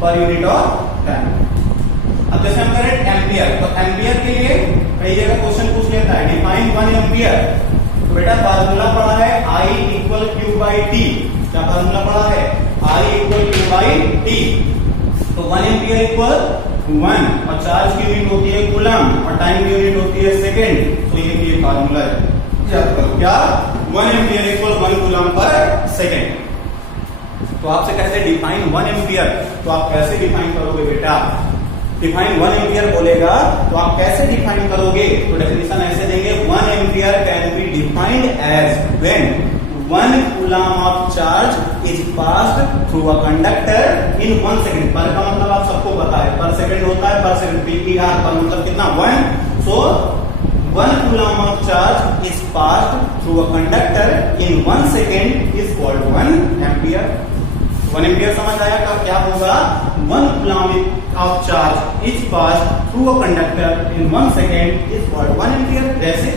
पर यूनिट ऑफ टाइम। अब जैसे हम करें एम्पियर, तो एम्पियर के लिए कई जगह क्वेश्चन पूछ लेता है, डिफाइन 1 एम्पियर। तो बेटा फार्मूला पढ़ा है I = Q/T। क्या फार्मूला पढ़ा है? I = Q/T। तो 1 एम्पियर इक्वल 1, और चार्ज की यूनिट होती है कूलम, और टाइम की यूनिट होती है सेकेंड। तो ये फार्मूला है, याद करो। क्या? 1 ampere equal 1 coulomb per second. तो आपसे कहते हैं डिफाइन 1 एम्पियर, तो आप कैसे डिफाइन करोगे बेटा? डिफाइन 1 एम्पियर बोलेगा तो आप कैसे डिफाइन करोगे? तो डेफिनेशन ऐसे देंगे, 1 ampere can be defined as when 1 coulomb of charge is passed through a conductor in 1 second. Per का मतलब आप सबको पता है, पर सेकंड होता है, पर सेकंड PER, पर मतलब कितना? 1। सो 1 coulomb of charge is passed through a conductor in 1 second is called 1 ampere. 1 ampere समझ आया? का क्या होगा? 1 coulomb of charge is passed through a conductor in 1 second is called 1 ampere. जैसे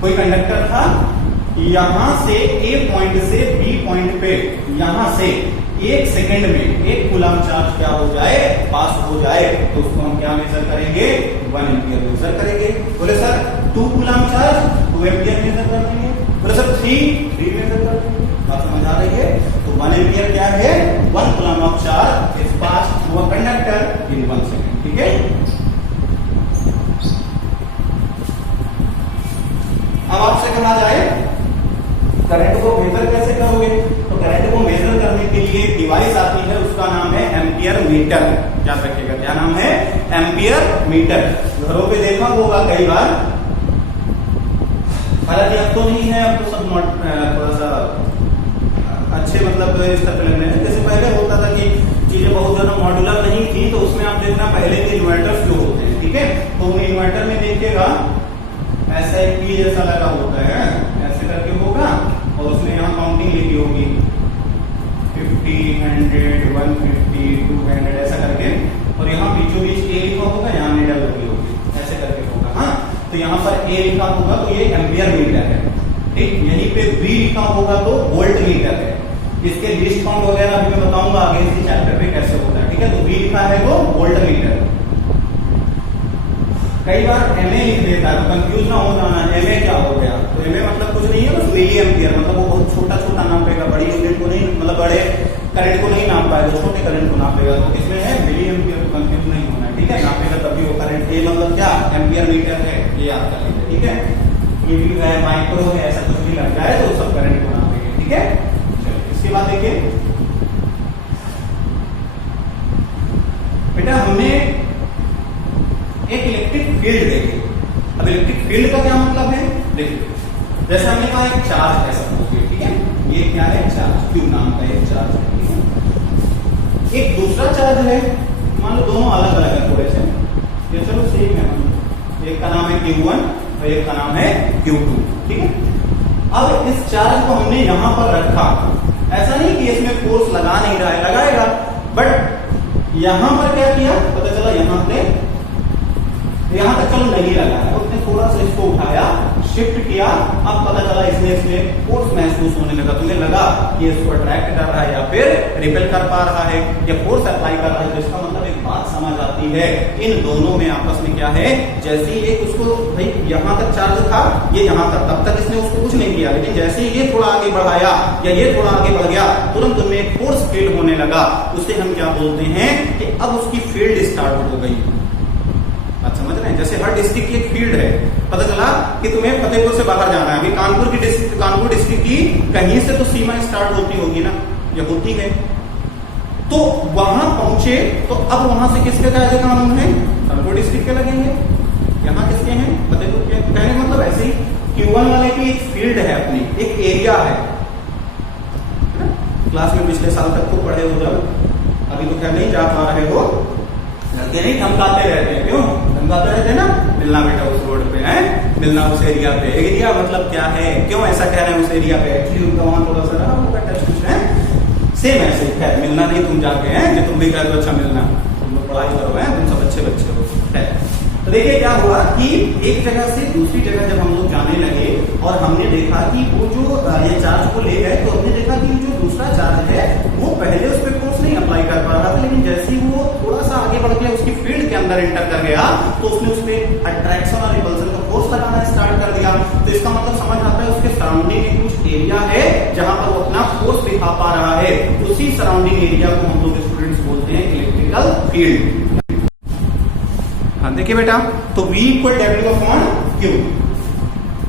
कोई कंडक्टर था, यहां से A पॉइंट से B पॉइंट पे, यहां से 1 सेकेंड में 1 कूलम चार्ज क्या हो जाए? पास हो जाए, तो उसको हम क्या मेजर करेंगे? 1 एम्पियर मेजर करेंगे। बोले sir 2 coulomb charge 2 ampere measure कर देंगे। बोले सर 3 मेजर कर देंगे। बात समझ आ रही है? तो 1 एम्पियर क्या है? 1 coulomb of charge is passed through a conductor in 1 second. ठीक है, अब आपसे कहा जाए करंट को मेजर कैसे करोगे? तो करंट को मेजर करने के लिए एक डिवाइस आती है, उसका नाम है एम्पियर मीटर। याद रखिएगा, क्या नाम है? Ampere meter. घरों पे देखा होगा कई बार, हालांकि अब तो नहीं है, अब तो सब थोड़ा सा अच्छे मतलब स्तर पे लगने हैं। जैसे पहले होता था कि चीजें बहुत ज्यादा मॉड्यूलर नहीं थी, तो उसमें आप देखना पहले के इन्वर्टर्स जो होते हैं, ठीक है, तो इन्वर्टर में देखिएगा ऐसा एक P जैसा लगा होता है, ऐसे करके होगा, और उसमें यहाँ काउंटिंग लिखी होगी 15, यहीं पे V लिखा होगा तो वोल्ट मीटर है। इसके लिस्ट काउंट वगैरह अभी मैं बताऊंगा आगे इसी चैप्टर पे कैसे होता है, ठीक है। तो V लिखा है तो वोल्ट मीटर। कई बार MA लिख देता है तो कंफ्यूज ना हो जाना, MA क्या हो गया, तो MA मतलब कुछ नहीं है, बस मिली एम्पियर, मतलब वो बहुत छोटा छोटा नापेगा, बड़ी यूनिट को नहीं, मतलब बड़े करंट को नहीं नाप पाएगा, छोटे करंट को नापेगा। तो इसमें है मिली एम्पियर, को कंफ्यूज नहीं होना है, ठीक है। नापेगा तभी वो करंट, ये मतलब क्या एम्पियर मीटर है, ये याद कर लीजिए, ठीक है। ये भी है माइक्रो है, ऐसा कुछ भी लग जाए तो सब करंट को नापेंगे, ठीक है। चलिए इसके बाद देखिए बेटा, हमने एक इलेक्ट्रिक फील्ड देखी। अब इलेक्ट्रिक फील्ड का क्या मतलब है, देखिए जैसे हमने कहा एक चार्ज है सपोज, ठीक है, ये क्या है चार्ज, Q नाम का एक चार्ज है, ठीक है। एक दूसरा चार्ज है, मान लो दोनों अलग अलग है थोड़े से, ये चलो सेम है, एक का नाम है Q1 और एक का नाम है Q2, ठीक है। अब इस चार्ज को हमने यहां पर रखा, ऐसा नहीं कि इसमें फोर्स लगा नहीं रहा है, लगाएगा, बट यहां पर क्या किया पता चला, यहां तक चलो नहीं लगा है, उसने थोड़ा सा इसको उठाया, शिफ्ट किया, अब पता चला इसमें फोर्स महसूस होने लगा, तुम्हें लगा कि इसको अट्रैक्ट कर रहा है या फिर रिपेल कर पा रहा है या फोर्स अप्लाई कर रहा है, तो इसका मतलब एक बात समझ आती है, इन दोनों में आपस में क्या है, जैसे ही एक उसको भाई यहां तक चार्ज था, ये यहां तक, तब तक इसने उसको कुछ नहीं किया, लेकिन जैसे ही ये थोड़ा आगे बढ़ाया या ये थोड़ा आगे बढ़ गया, तुरंत उनमें एक फोर्स फील्ड होने लगा, उसे हम क्या बोलते हैं कि अब उसकी फील्ड स्टार्ट हो गई। आप समझ रहे हैं, जैसे हर डिस्ट्रिक्ट की एक फील्ड है, पता चला कि तुम्हें फतेहपुर से बाहर जाना है, अभी कानपुर डिस्ट्रिक्ट की कहीं से तो सीमा स्टार्ट होती होगी ना, ये होती है, तो वहां पहुंचे तो अब वहां से किसके कायदे कानून है, कानपुर डिस्ट्रिक्ट के लगेंगे, यहाँ किसके हैं फतेहपुर के। कहने मतलब ऐसे ही Q1 वाले की एक फील्ड है, अपनी एक एरिया है ना, क्लास में पिछले साल तक तो पढ़े हो, जब अभी तो खैर नहीं जा पा रहे हो, लड़के नहीं धमकाते रहते हैं, क्यों धमकाते रहते हैं ना, मिलना बेटा उस रोड पे है, मिलना उस एरिया पे, एरिया मतलब क्या है, क्यों ऐसा कह रहे हैं उस एरिया पे, एक्चुअली उनका वहां थोड़ा सा रहा होगा टच कुछ है, सेम ऐसे है, मिलना नहीं तुम जाके हैं, जो तुम भी कह दो अच्छा मिलना, तुम लोग पढ़ाई करो है, तुम सब अच्छे बच्चे हो है। तो देखिए क्या हुआ कि एक जगह से दूसरी जगह जब हम लोग जाने लगे और हमने देखा कि वो जो ये चार्ज को ले गए, तो हमने देखा कि जो दूसरा चार्ज है वो पहले उस पर फोर्स नहीं अप्लाई कर पा रहा था, लेकिन जैसे ही वो थोड़ा सा आगे बढ़ गया, उसकी फील्ड के अंदर एंटर कर गया, तो उसने उस पर अट्रैक्शन और रिपल्सन का फोर्स लगाना स्टार्ट कर दिया। तो इसका मतलब समझ आता है उसके सराउंडिंग में कुछ एरिया है जहां पर वो अपना फोर्स दिखा पा रहा है, उसी सराउंडिंग एरिया को हम लोग स्टूडेंट्स बोलते हैं इलेक्ट्रिकल फील्ड। हाँ देखिए बेटा, तो V इक्वल W/Q।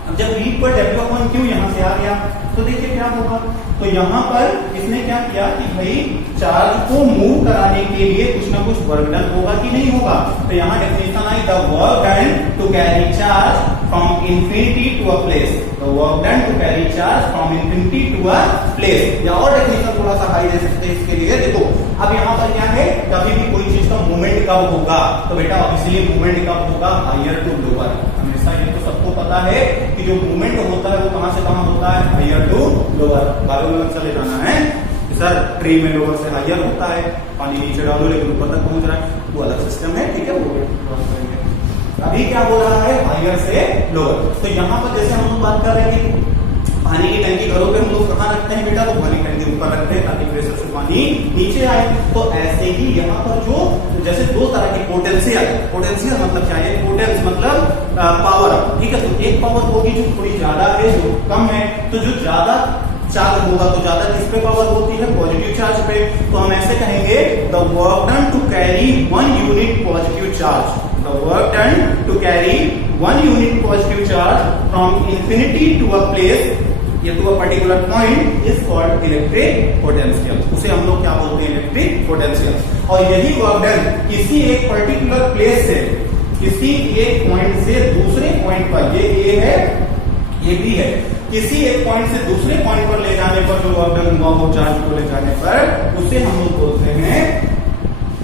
अब जब V इक्वल W/Q यहां से आ गया तो देखिए क्या होगा, तो यहां पर इसने क्या किया कि भाई चार्ज को मूव कराने के लिए कुछ ना कुछ वर्क डन होगा कि नहीं होगा, तो यहां डेफिनेशन आई the work done to carry charge from infinity to a place, the work done to carry charge from infinity to a place. या और डेफिनेशन थोड़ा सा हाई दे सकते हैं इसके लिए, देखो अब यहाँ पर क्या है, कभी भी कोई चीज का मूवमेंट कब होगा, तो बेटा इसलिए मूवमेंट कब होगा, हायर टू लोअर। हमेशा ये तो सबको पता है कि जो मूवमेंट होता है वो कहां से कहां होता है, हायर टू लोअर। बालों में चले जाना है सर, ट्री में लोअर से हायर होता है, पानी नीचे डालो लेकिन ऊपर तक पहुंच रहा है, वो अलग सिस्टम है, ठीक है, वो करेंगे। अभी क्या हो रहा है, हायर से लोअर। तो यहाँ पर जैसे हम लोग बात कर रहे हैं कि पानी की टंकी घरों पे हम लोग कहाँ रखते हैं बेटा, तो पानी की टंकी ऊपर रखते हैं ताकि प्रेशर से पानी नीचे आए। तो ऐसे ही यहाँ पर जो जैसे दो तरह की पोटेंशियल मतलब क्या है, पोटेंस मतलब पावर, ठीक है। तो एक पावर होगी जो थोड़ी ज्यादा है, जो कम है, तो जो ज्यादा चार्ज होगा तो ज्यादा किस पे पावर होती है, पॉजिटिव चार्ज पे। तो हम ऐसे कहेंगे the work done to carry 1 unit positive charge, the work done to carry 1 unit positive charge from infinity to a place या to a particular point is called electric potential. उसे हम लोग क्या बोलते हैं, इलेक्ट्रिक पोटेंशियल। और यही work done किसी एक पर्टिकुलर प्लेस से, किसी एक पॉइंट से दूसरे पॉइंट पर, ये ए है ये बी है, किसी एक पॉइंट से दूसरे पॉइंट पर ले जाने पर जो वर्क डन हुआ वो चार्ज को ले जाने पर उसे हम लोग बोलते हैं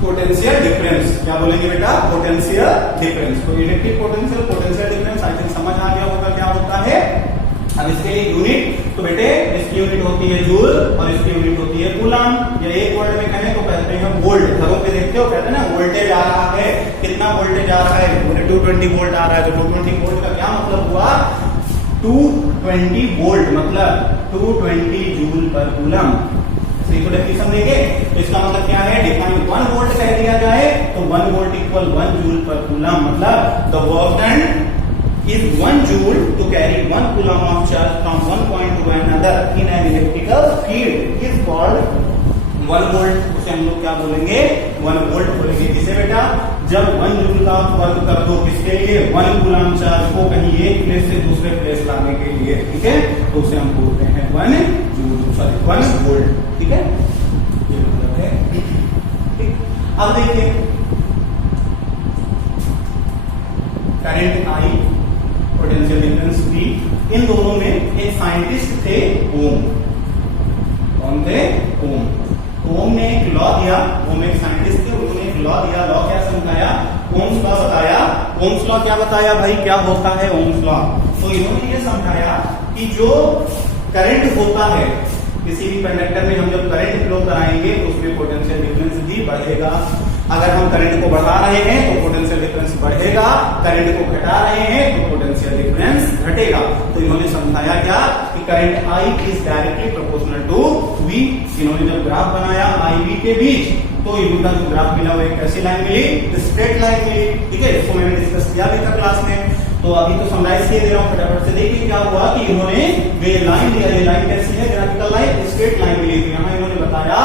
पोटेंशियल डिफरेंस। क्या बोलेंगे बेटा, पोटेंशियल डिफरेंस। तो electric potential, potential difference I think समझ आ गया होगा क्या होता है। अब इसके लिए यूनिट, तो बेटे इसकी यूनिट होती है जूल और इसकी यूनिट होती है कूलम। या एक वर्ड में कहें तो कहते हैं वोल्ट। घरों पे देखते हो कहते हैं ना वोल्टेज आ रहा है, कितना वोल्टेज आ रहा है, 220 वोल्ट आ रहा है। तो 220 वोल्ट का क्या मतलब हुआ, 220 220 वोल्ट मतलब 220 जूल पर कूलम। इसको डेफिनेशन देंगे तो इसका मतलब क्या है, डिफाइन 1 वोल्ट कह दिया जाए तो 1 volt equal 1 joule per coulomb, मतलब the work done is 1 joule to carry 1 coulomb of charge from one point to another in an electrical field is called 1 volt। उसे हम लोग क्या बोलेंगे, 1 वोल्ट बोलेंगे। जिसे बेटा जब 1 जूल का वर्क कर दो किसके लिए, 1 कूलम चार्ज को कहीं एक प्लेस से दूसरे प्लेस लाने के लिए, ठीक है, तो उसे हम बोलते हैं 1 जूल, सॉरी 1 वोल्ट, ठीक है, ये मतलब है। ठीक, अब देखिए current I, potential difference V, इन दोनों में एक साइंटिस्ट थे ओम। कौन थे, ओम। ओम ने एक लॉ दिया, ओम एक साइंटिस्ट थे, उन्होंने एक लॉ दिया। लॉ क्या समझाया, ओम्स लॉ बताया। ओम्स लॉ क्या बताया भाई, क्या होता है ओम्स लॉ, तो इन्होंने ये समझाया कि जो करंट होता है किसी भी कंडक्टर में, हम जब करंट फ्लो कराएंगे तो उसमें पोटेंशियल डिफरेंस भी बढ़ेगा। अगर हम करंट को बढ़ा रहे हैं तो पोटेंशियल डिफरेंस बढ़ेगा, करंट को घटा रहे हैं तो पोटेंशियल डिफरेंस घटेगा। तो इन्होंने समझाया क्या कि current I is directly proportional to V। इन्होंने जब ग्राफ बनाया I V के बीच तो इनका जो ग्राफ मिला वो एक कैसी लाइन मिली, स्ट्रेट लाइन मिली, ठीक है। इसको मैंने डिस्कस किया भी था क्लास में, तो अभी तो समराइज किए दे रहा हूं फटाफट से। देखिए क्या हुआ कि इन्होंने ये लाइन दिया, ये लाइन कैसी है, ग्राफिकल लाइन, स्ट्रेट लाइन मिली थी। यहाँ इन्होंने बताया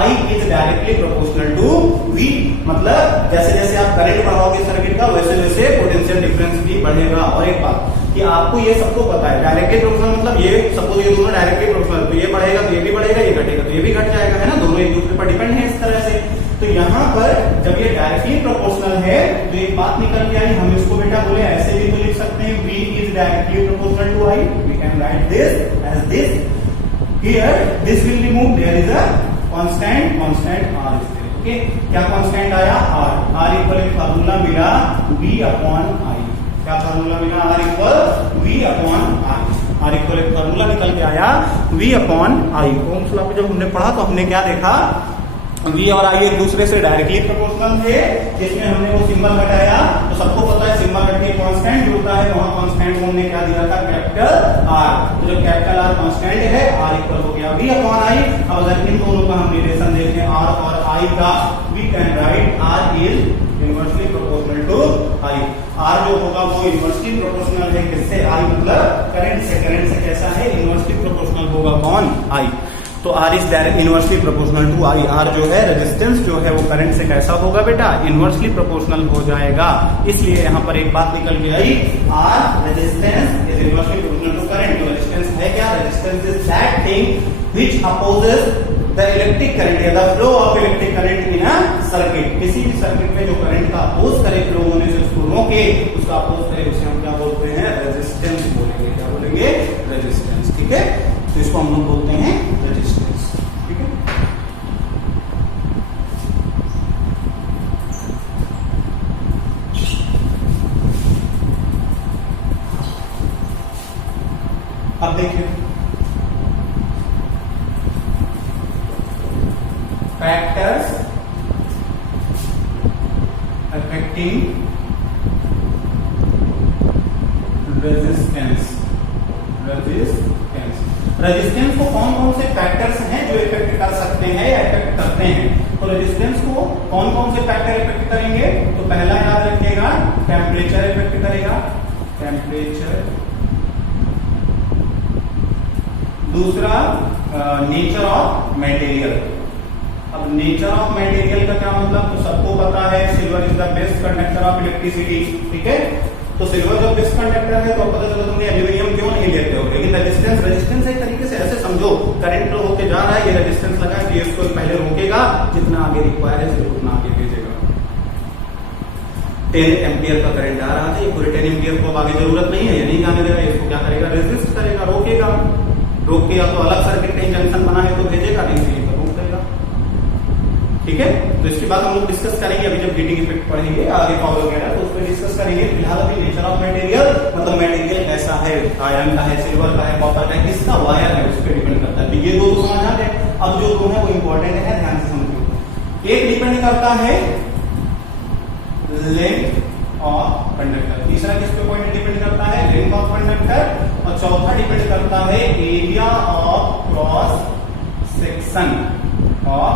I is directly proportional to V, मतलब जैसे जैसे आप करंट बढ़ाओगे सर्किट का वैसे वैसे पोटेंशियल डिफरेंस भी बढ़ेगा। और एक बात कि आपको ये सबको पता है, डायरेक्टली प्रोपोर्शनल मतलब ये सपोज ये दोनों डायरेक्टली प्रोपोर्शनल, तो ये बढ़ेगा तो ये भी बढ़ेगा, ये घटेगा तो ये भी घट जाएगा, है ना, दोनों एक दूसरे पर डिपेंड है इस तरह से। तो यहाँ पर जब ये डायरेक्टली प्रोपोर्शनल है तो एक बात निकल के आई, हम इसको बेटा बोले ऐसे भी तो लिख सकते हैं, V is directly proportional to I, we can write this as this, here this will remove, there is a constant, constant R is there, okay. क्या कांस्टेंट आया, R इक्वल एक फार्मूला मिला V अपॉन I। क्या formula मिला, R equal V upon I। R equal एक formula निकल के आया V upon I। Ohm's law को जब हमने पढ़ा तो हमने क्या देखा, V और I एक दूसरे से डायरेक्टली प्रोपोर्शनल थे, जिसमें हमने वो सिंबल घटाया तो सबको पता है सिंबल घट के कांस्टेंट जो होता है, वहां कांस्टेंट हमने क्या दिया था, कैपिटल R। तो जब कैपिटल R कांस्टेंट है, R इक्वल हो गया V अपॉन I। अब अगर इन दोनों का हम रिलेशन देखें R और I का, we can write R is inversely proportional to I। R जो होगा वो इनवर्सली प्रोपोर्शनल है किससे, I मतलब करंट से। करंट से कैसा है, इनवर्सली प्रोपोर्शनल होगा कौन, I। तो R is direct inversely proportional to I। R जो है रेजिस्टेंस जो है वो करंट से कैसा होगा बेटा, इनवर्सली प्रोपोर्शनल हो जाएगा। इसलिए यहाँ पर एक बात निकल के आई, R resistance is inversely proportional to current. तो रेजिस्टेंस है क्या, resistance is that thing which opposes the electric current या the flow of electric current in a circuit. किसी भी सर्किट में जो करंट का अपोज करे, फ्लो होने से उसको रोके, उसका अपोज करे, उसे हम क्या बोलते हैं, रेजिस्टेंस बोलेंगे। क्या बोलेंगे, रेजिस्टेंस, ठीक है। तो इसको हम लोग बोलते हैं रेजिस्टेंस, ठीक है। अब देखिए फैक्टर्स अफेक्टिंग रेजिस्टेंस। रेजिस्टेंस को कौन कौन से फैक्टर्स हैं जो इफेक्ट कर सकते हैं या इफेक्ट करते हैं। तो रेजिस्टेंस को कौन कौन से फैक्टर इफेक्ट करेंगे, तो पहला याद रखिएगा टेम्परेचर इफेक्ट करेगा, टेम्परेचर। दूसरा नेचर ऑफ मटेरियल। अब नेचर ऑफ मटेरियल का क्या मतलब, तो सबको पता है silver is the best conductor of electricity, ठीक है। तो सिल्वर जब बेस्ट कंडक्टर है तो पता चला तुमने एल्यूमिनियम क्यों नहीं लेते हो, लेकिन रेजिस्टेंस एक तरीके से ऐसे समझो, करंट फ्लो होके जा रहा है, ये रेजिस्टेंस लगा है, इसको पहले रोकेगा, जितना आगे रिक्वायर है सिर्फ उतना आगे भेजेगा। 10 एम्पियर का करंट आ रहा था, ये पूरे 10 एम्पियर को आगे जरूरत नहीं है, ये नहीं जाने देगा, इसको क्या करेगा, रेजिस्ट करेगा, रोकेगा। रोक के या तो अलग सर्किट कहीं जंक्शन बना है तो भेजेगा, नहीं तो रोक देगा, ठीक है। तो इसके बाद हम लोग डिस्कस करेंगे, अभी जब हीटिंग इफेक्ट पढ़ेंगे आगे पावर वगैरह तो उस पर डिस्कस करेंगे। फिलहाल अभी नेचर ऑफ मटेरियल मतलब मटेरियल कैसा है, आयरन का है, सिल्वर का है, कॉपर का है, किसका वायर है उस पर डिपेंड करता है। तो ये दो समझ आ गए। अब जो दो है वो इंपॉर्टेंट है, ध्यान से समझो। एक डिपेंड करता है लेंथ ऑफ कंडक्टर, तीसरा किस पे पॉइंट डिपेंड करता है, लेंथ ऑफ कंडक्टर, और और चौथा डिपेंड करता है area of cross section of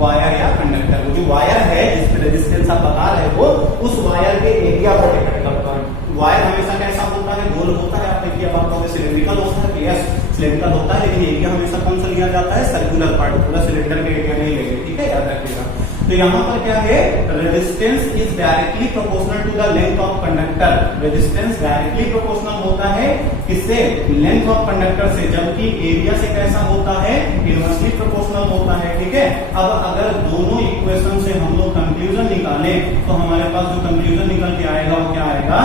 wire या कंडक्टर। वो जो वायर है जिसपे रेजिस्टेंस आप बता रहे हो, उस वायर के एरिया पर डिपेंड करता है। वायर हमेशा कैसा होता है, गोल होता है, आप देखिए बात करोगे सिलेंड्रिकल होता है, यस सिलेंड्रिकल होता है, लेकिन एरिया हमेशा कौन सा लिया जाता है, सर्कुलर पार्ट, पूरा सिलेंडर के एरिया नहीं लेंगे, ठीक है, याद रखिएगा। तो यहाँ पर क्या है, resistance is directly proportional to the length of conductor. Resistance directly proportional होता है किससे, लेंथ ऑफ कंडक्टर से, जबकि एरिया से कैसा होता है, इनवर्सली प्रोपोर्शनल होता है, ठीक है। अब अगर दोनों इक्वेशन से हम लोग कंक्लूजन निकालें तो हमारे पास जो कंक्लूजन निकल के आएगा वो क्या आएगा,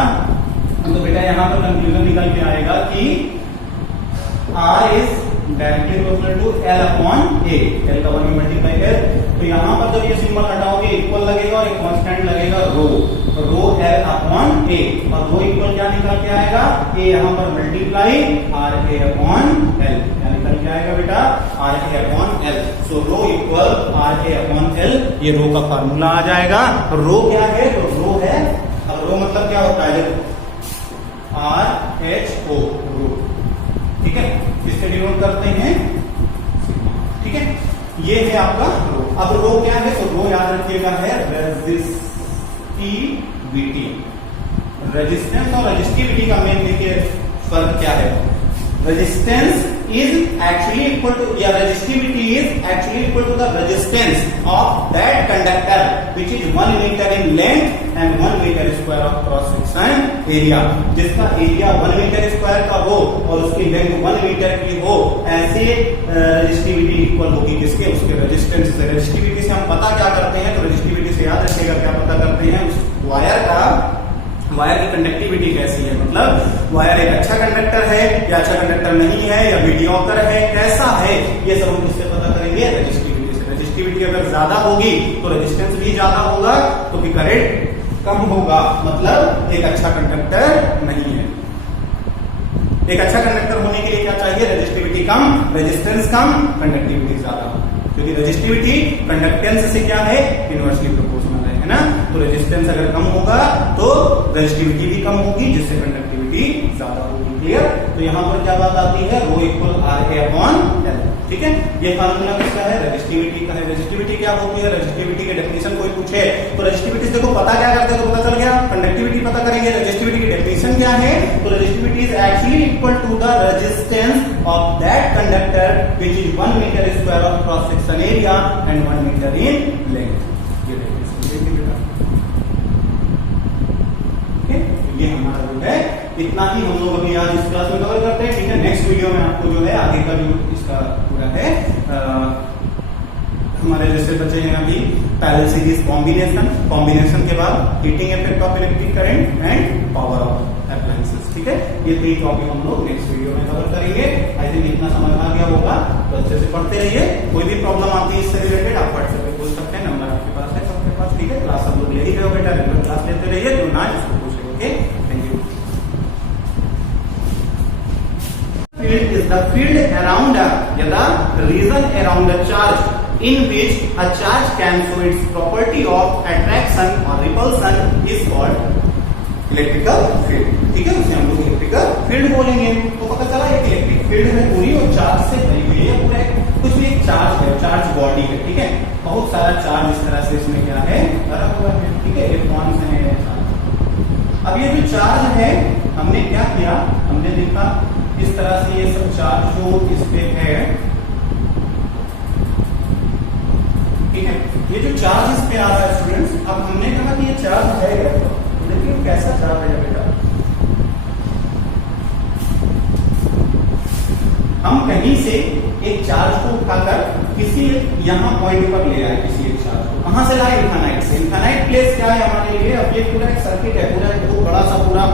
तो बेटा यहाँ पर कंक्लूजन निकल के आएगा कि R is directly proportional to L upon A, L का 1 मल्टीप्लाई L। तो यहाँ पर जब ये सिंबल हटाओगे इक्वल लगेगा और एक कांस्टेंट लगेगा रो L अपॉन A, और रो इक्वल क्या निकल के आएगा, A यहाँ पर मल्टीप्लाई RA अपॉन L, क्या निकल के आएगा बेटा, RA अपॉन L। सो rho equal RA upon L, ये रो का फार्मूला आ जाएगा। रो क्या है, तो रो है, अब रो मतलब क्या होता है, RHO रो, ठीक है, इससे डिनोट करते हैं, ठीक है, ये है आपका रो। अब रो क्या है, तो रो याद रखिएगा है रेजिस्टिविटी। रेजिस्टेंस और रेजिस्टिविटी का मेन देखिए फर्क क्या है, resistance is actually equal to, या resistivity is actually equal to the resistance of that conductor which is 1 meter in length and 1 meter square of cross section area। जिसका area 1 meter square का हो और उसकी लेंथ 1 मीटर की हो, ऐसे resistivity equal होगी किसके, उसके रेजिस्टेंस से। रेजिस्टिविटी से हम पता क्या करते हैं, तो रेजिस्टिविटी से याद रखिएगा क्या पता करते हैं, उस वायर की कंडक्टिविटी कैसी है, मतलब वायर एक अच्छा कंडक्टर है या अच्छा कंडक्टर नहीं है या मीडियोकर है, कैसा है, ये सब हम किससे पता करेंगे, रेजिस्टिविटी से। रेजिस्टिविटी अगर ज्यादा होगी तो रेजिस्टेंस भी ज्यादा होगा, तो भी करंट कम होगा, मतलब एक अच्छा कंडक्टर नहीं है। एक अच्छा कंडक्टर होने के लिए क्या चाहिए, रेजिस्टिविटी कम, रेजिस्टेंस कम, कंडक्टिविटी ज्यादा, क्योंकि रेजिस्टिविटी कंडक्टेंस से क्या है, इनवर्सली प्रोपोर्शनल है ना। तो रेजिस्टेंस अगर कम होगा तो रेजिस्टिविटी भी कम होगी, जिससे कंडक्टिविटी ज्यादा होगी। क्लियर। तो यहाँ पर क्या बात आती है, rho equal RA upon L, ठीक है। ये फार्मूला किसका है, रेजिस्टिविटी का है। रेजिस्टिविटी क्या होती है, रेजिस्टिविटी की डेफिनेशन कोई पूछे तो रेजिस्टिविटी देखो पता क्या करते हैं, तो पता चल गया, कंडक्टिविटी पता करेंगे। रेजिस्टिविटी की डेफिनेशन क्या है, तो resistivity is actually equal to the resistance of that conductor which is 1 meter square of cross section area and 1 meter in length. ये हमारा जो है इतना ही हम लोग अभी आज इस क्लास में कवर करते हैं, ठीक है। नेक्स्ट वीडियो में आपको जो है आगे का जो इसका पूरा है हमारे जैसे बचे हैं अभी पैरेलल सीरीज कॉम्बिनेशन के बाद heating effect of electric current and power of appliances, ठीक है। ये 3 टॉपिक हम लोग नेक्स्ट वीडियो में कवर करेंगे। आई थिंक इतना समझ आ गया होगा, तो अच्छे से पढ़ते रहिए। कोई भी प्रॉब्लम आती है इससे रिलेटेड आप व्हाट्सएप पे पूछ सकते हैं, नंबर आपके पास है सबके पास, ठीक है। क्लास सब लोग ले ही रहे हो बेटा, रेगुलर क्लास लेते रहिए, जो ना इसको पूछे, okay. Thank you. Field is the field around the region around the charge in which a charge can show its property of attraction or repulsion is called electrical field, ठीक है। उसे हम लोग इलेक्ट्रिकल फील्ड बोलेंगे। तो पता चला एक इलेक्ट्रिक फील्ड है पूरी और चार्ज से भरी हुई है, पूरा कुछ भी एक चार्ज है, चार्ज बॉडी है, ठीक है। बहुत सारा चार्ज इस तरह से इसमें क्या है, भरा हुआ है, ठीक है। इलेक्ट्रॉन्स हैं, अब ये जो चार्ज है हमने क्या किया, हमने देखा इस तरह से ये सब चार्ज जो इस पे है, ठीक है। ये जो चार्ज इस पे आ रहा है स्टूडेंट्स, अब हमने कहा कि ये चार्ज है, लेकिन कैसा चार्ज है बेटा, हम कहीं से एक चार्ज को उठाकर किसी यहाँ पॉइंट पर ले आए, किसी एक चार्ज को कहां से लाए, इनफाइनाइट से। इनफाइनाइट प्लेस क्या है हमारे लिए, अब ये पूरा एक सर्किट है, पूरा एक बहुत बड़ा सा पूरा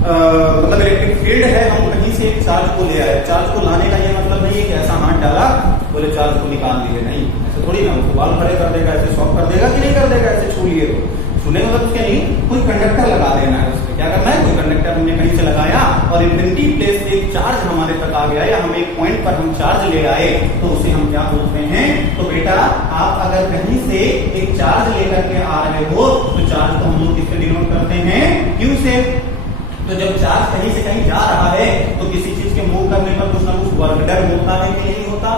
मतलब इलेक्ट्रिक फील्ड है। हम कहीं से एक चार्ज को ले आए, चार्ज को लाने का ये मतलब नहीं है कि ऐसा हाथ डाला बोले चार्ज को निकाल दिए, नहीं, ऐसे थोड़ी ना, उसको बाल खड़े कर देगा, ऐसे शॉक कर देगा कि नहीं कर देगा, ऐसे छू लिए तो छूने मतलब उसके नहीं, कोई कंडक्टर लगा देना है उसमें। क्या करना है, कोई कंडक्टर हमने कहीं से लगाया और इन्फिनिटी प्लेस से एक चार्ज हमारे तक आ गया, या हम एक पॉइंट पर हम चार्ज ले आए, तो उसे हम क्या बोलते हैं। तो बेटा आप अगर कहीं से एक चार्ज लेकर के आ रहे हो तो चार्ज को हम लोग किससे डिनोट करते हैं, क्यू से। तो जब चार्ज कहीं से कहीं जा रहा है तो किसी चीज उसके मूव करने पर कुछ ना कुछ वर्क डन होता है कि नहीं होता।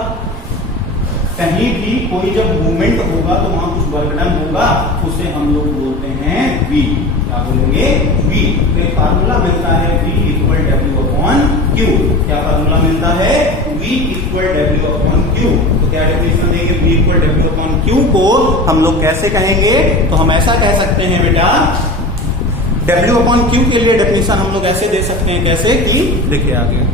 कहीं भी कोई जब मूवमेंट होगा तो वहां कुछ वर्क डन होगा, उसे हम लोग बोलते हैं V। क्या बोलेंगे? V। तो एक फार्मूला मिलता है V equal W upon Q। क्या फार्मूला मिलता है? V equal W upon Q। तो क्या डेफिनेशन देंगे? V equal W upon Q को हम लोग कैसे कहेंगे? तो हम ऐसा कह सकते हैं बेटा, W अपॉन Q के लिए डेफिनेशन हम लोग ऐसे दे सकते हैं, कैसे कि देखिए आगे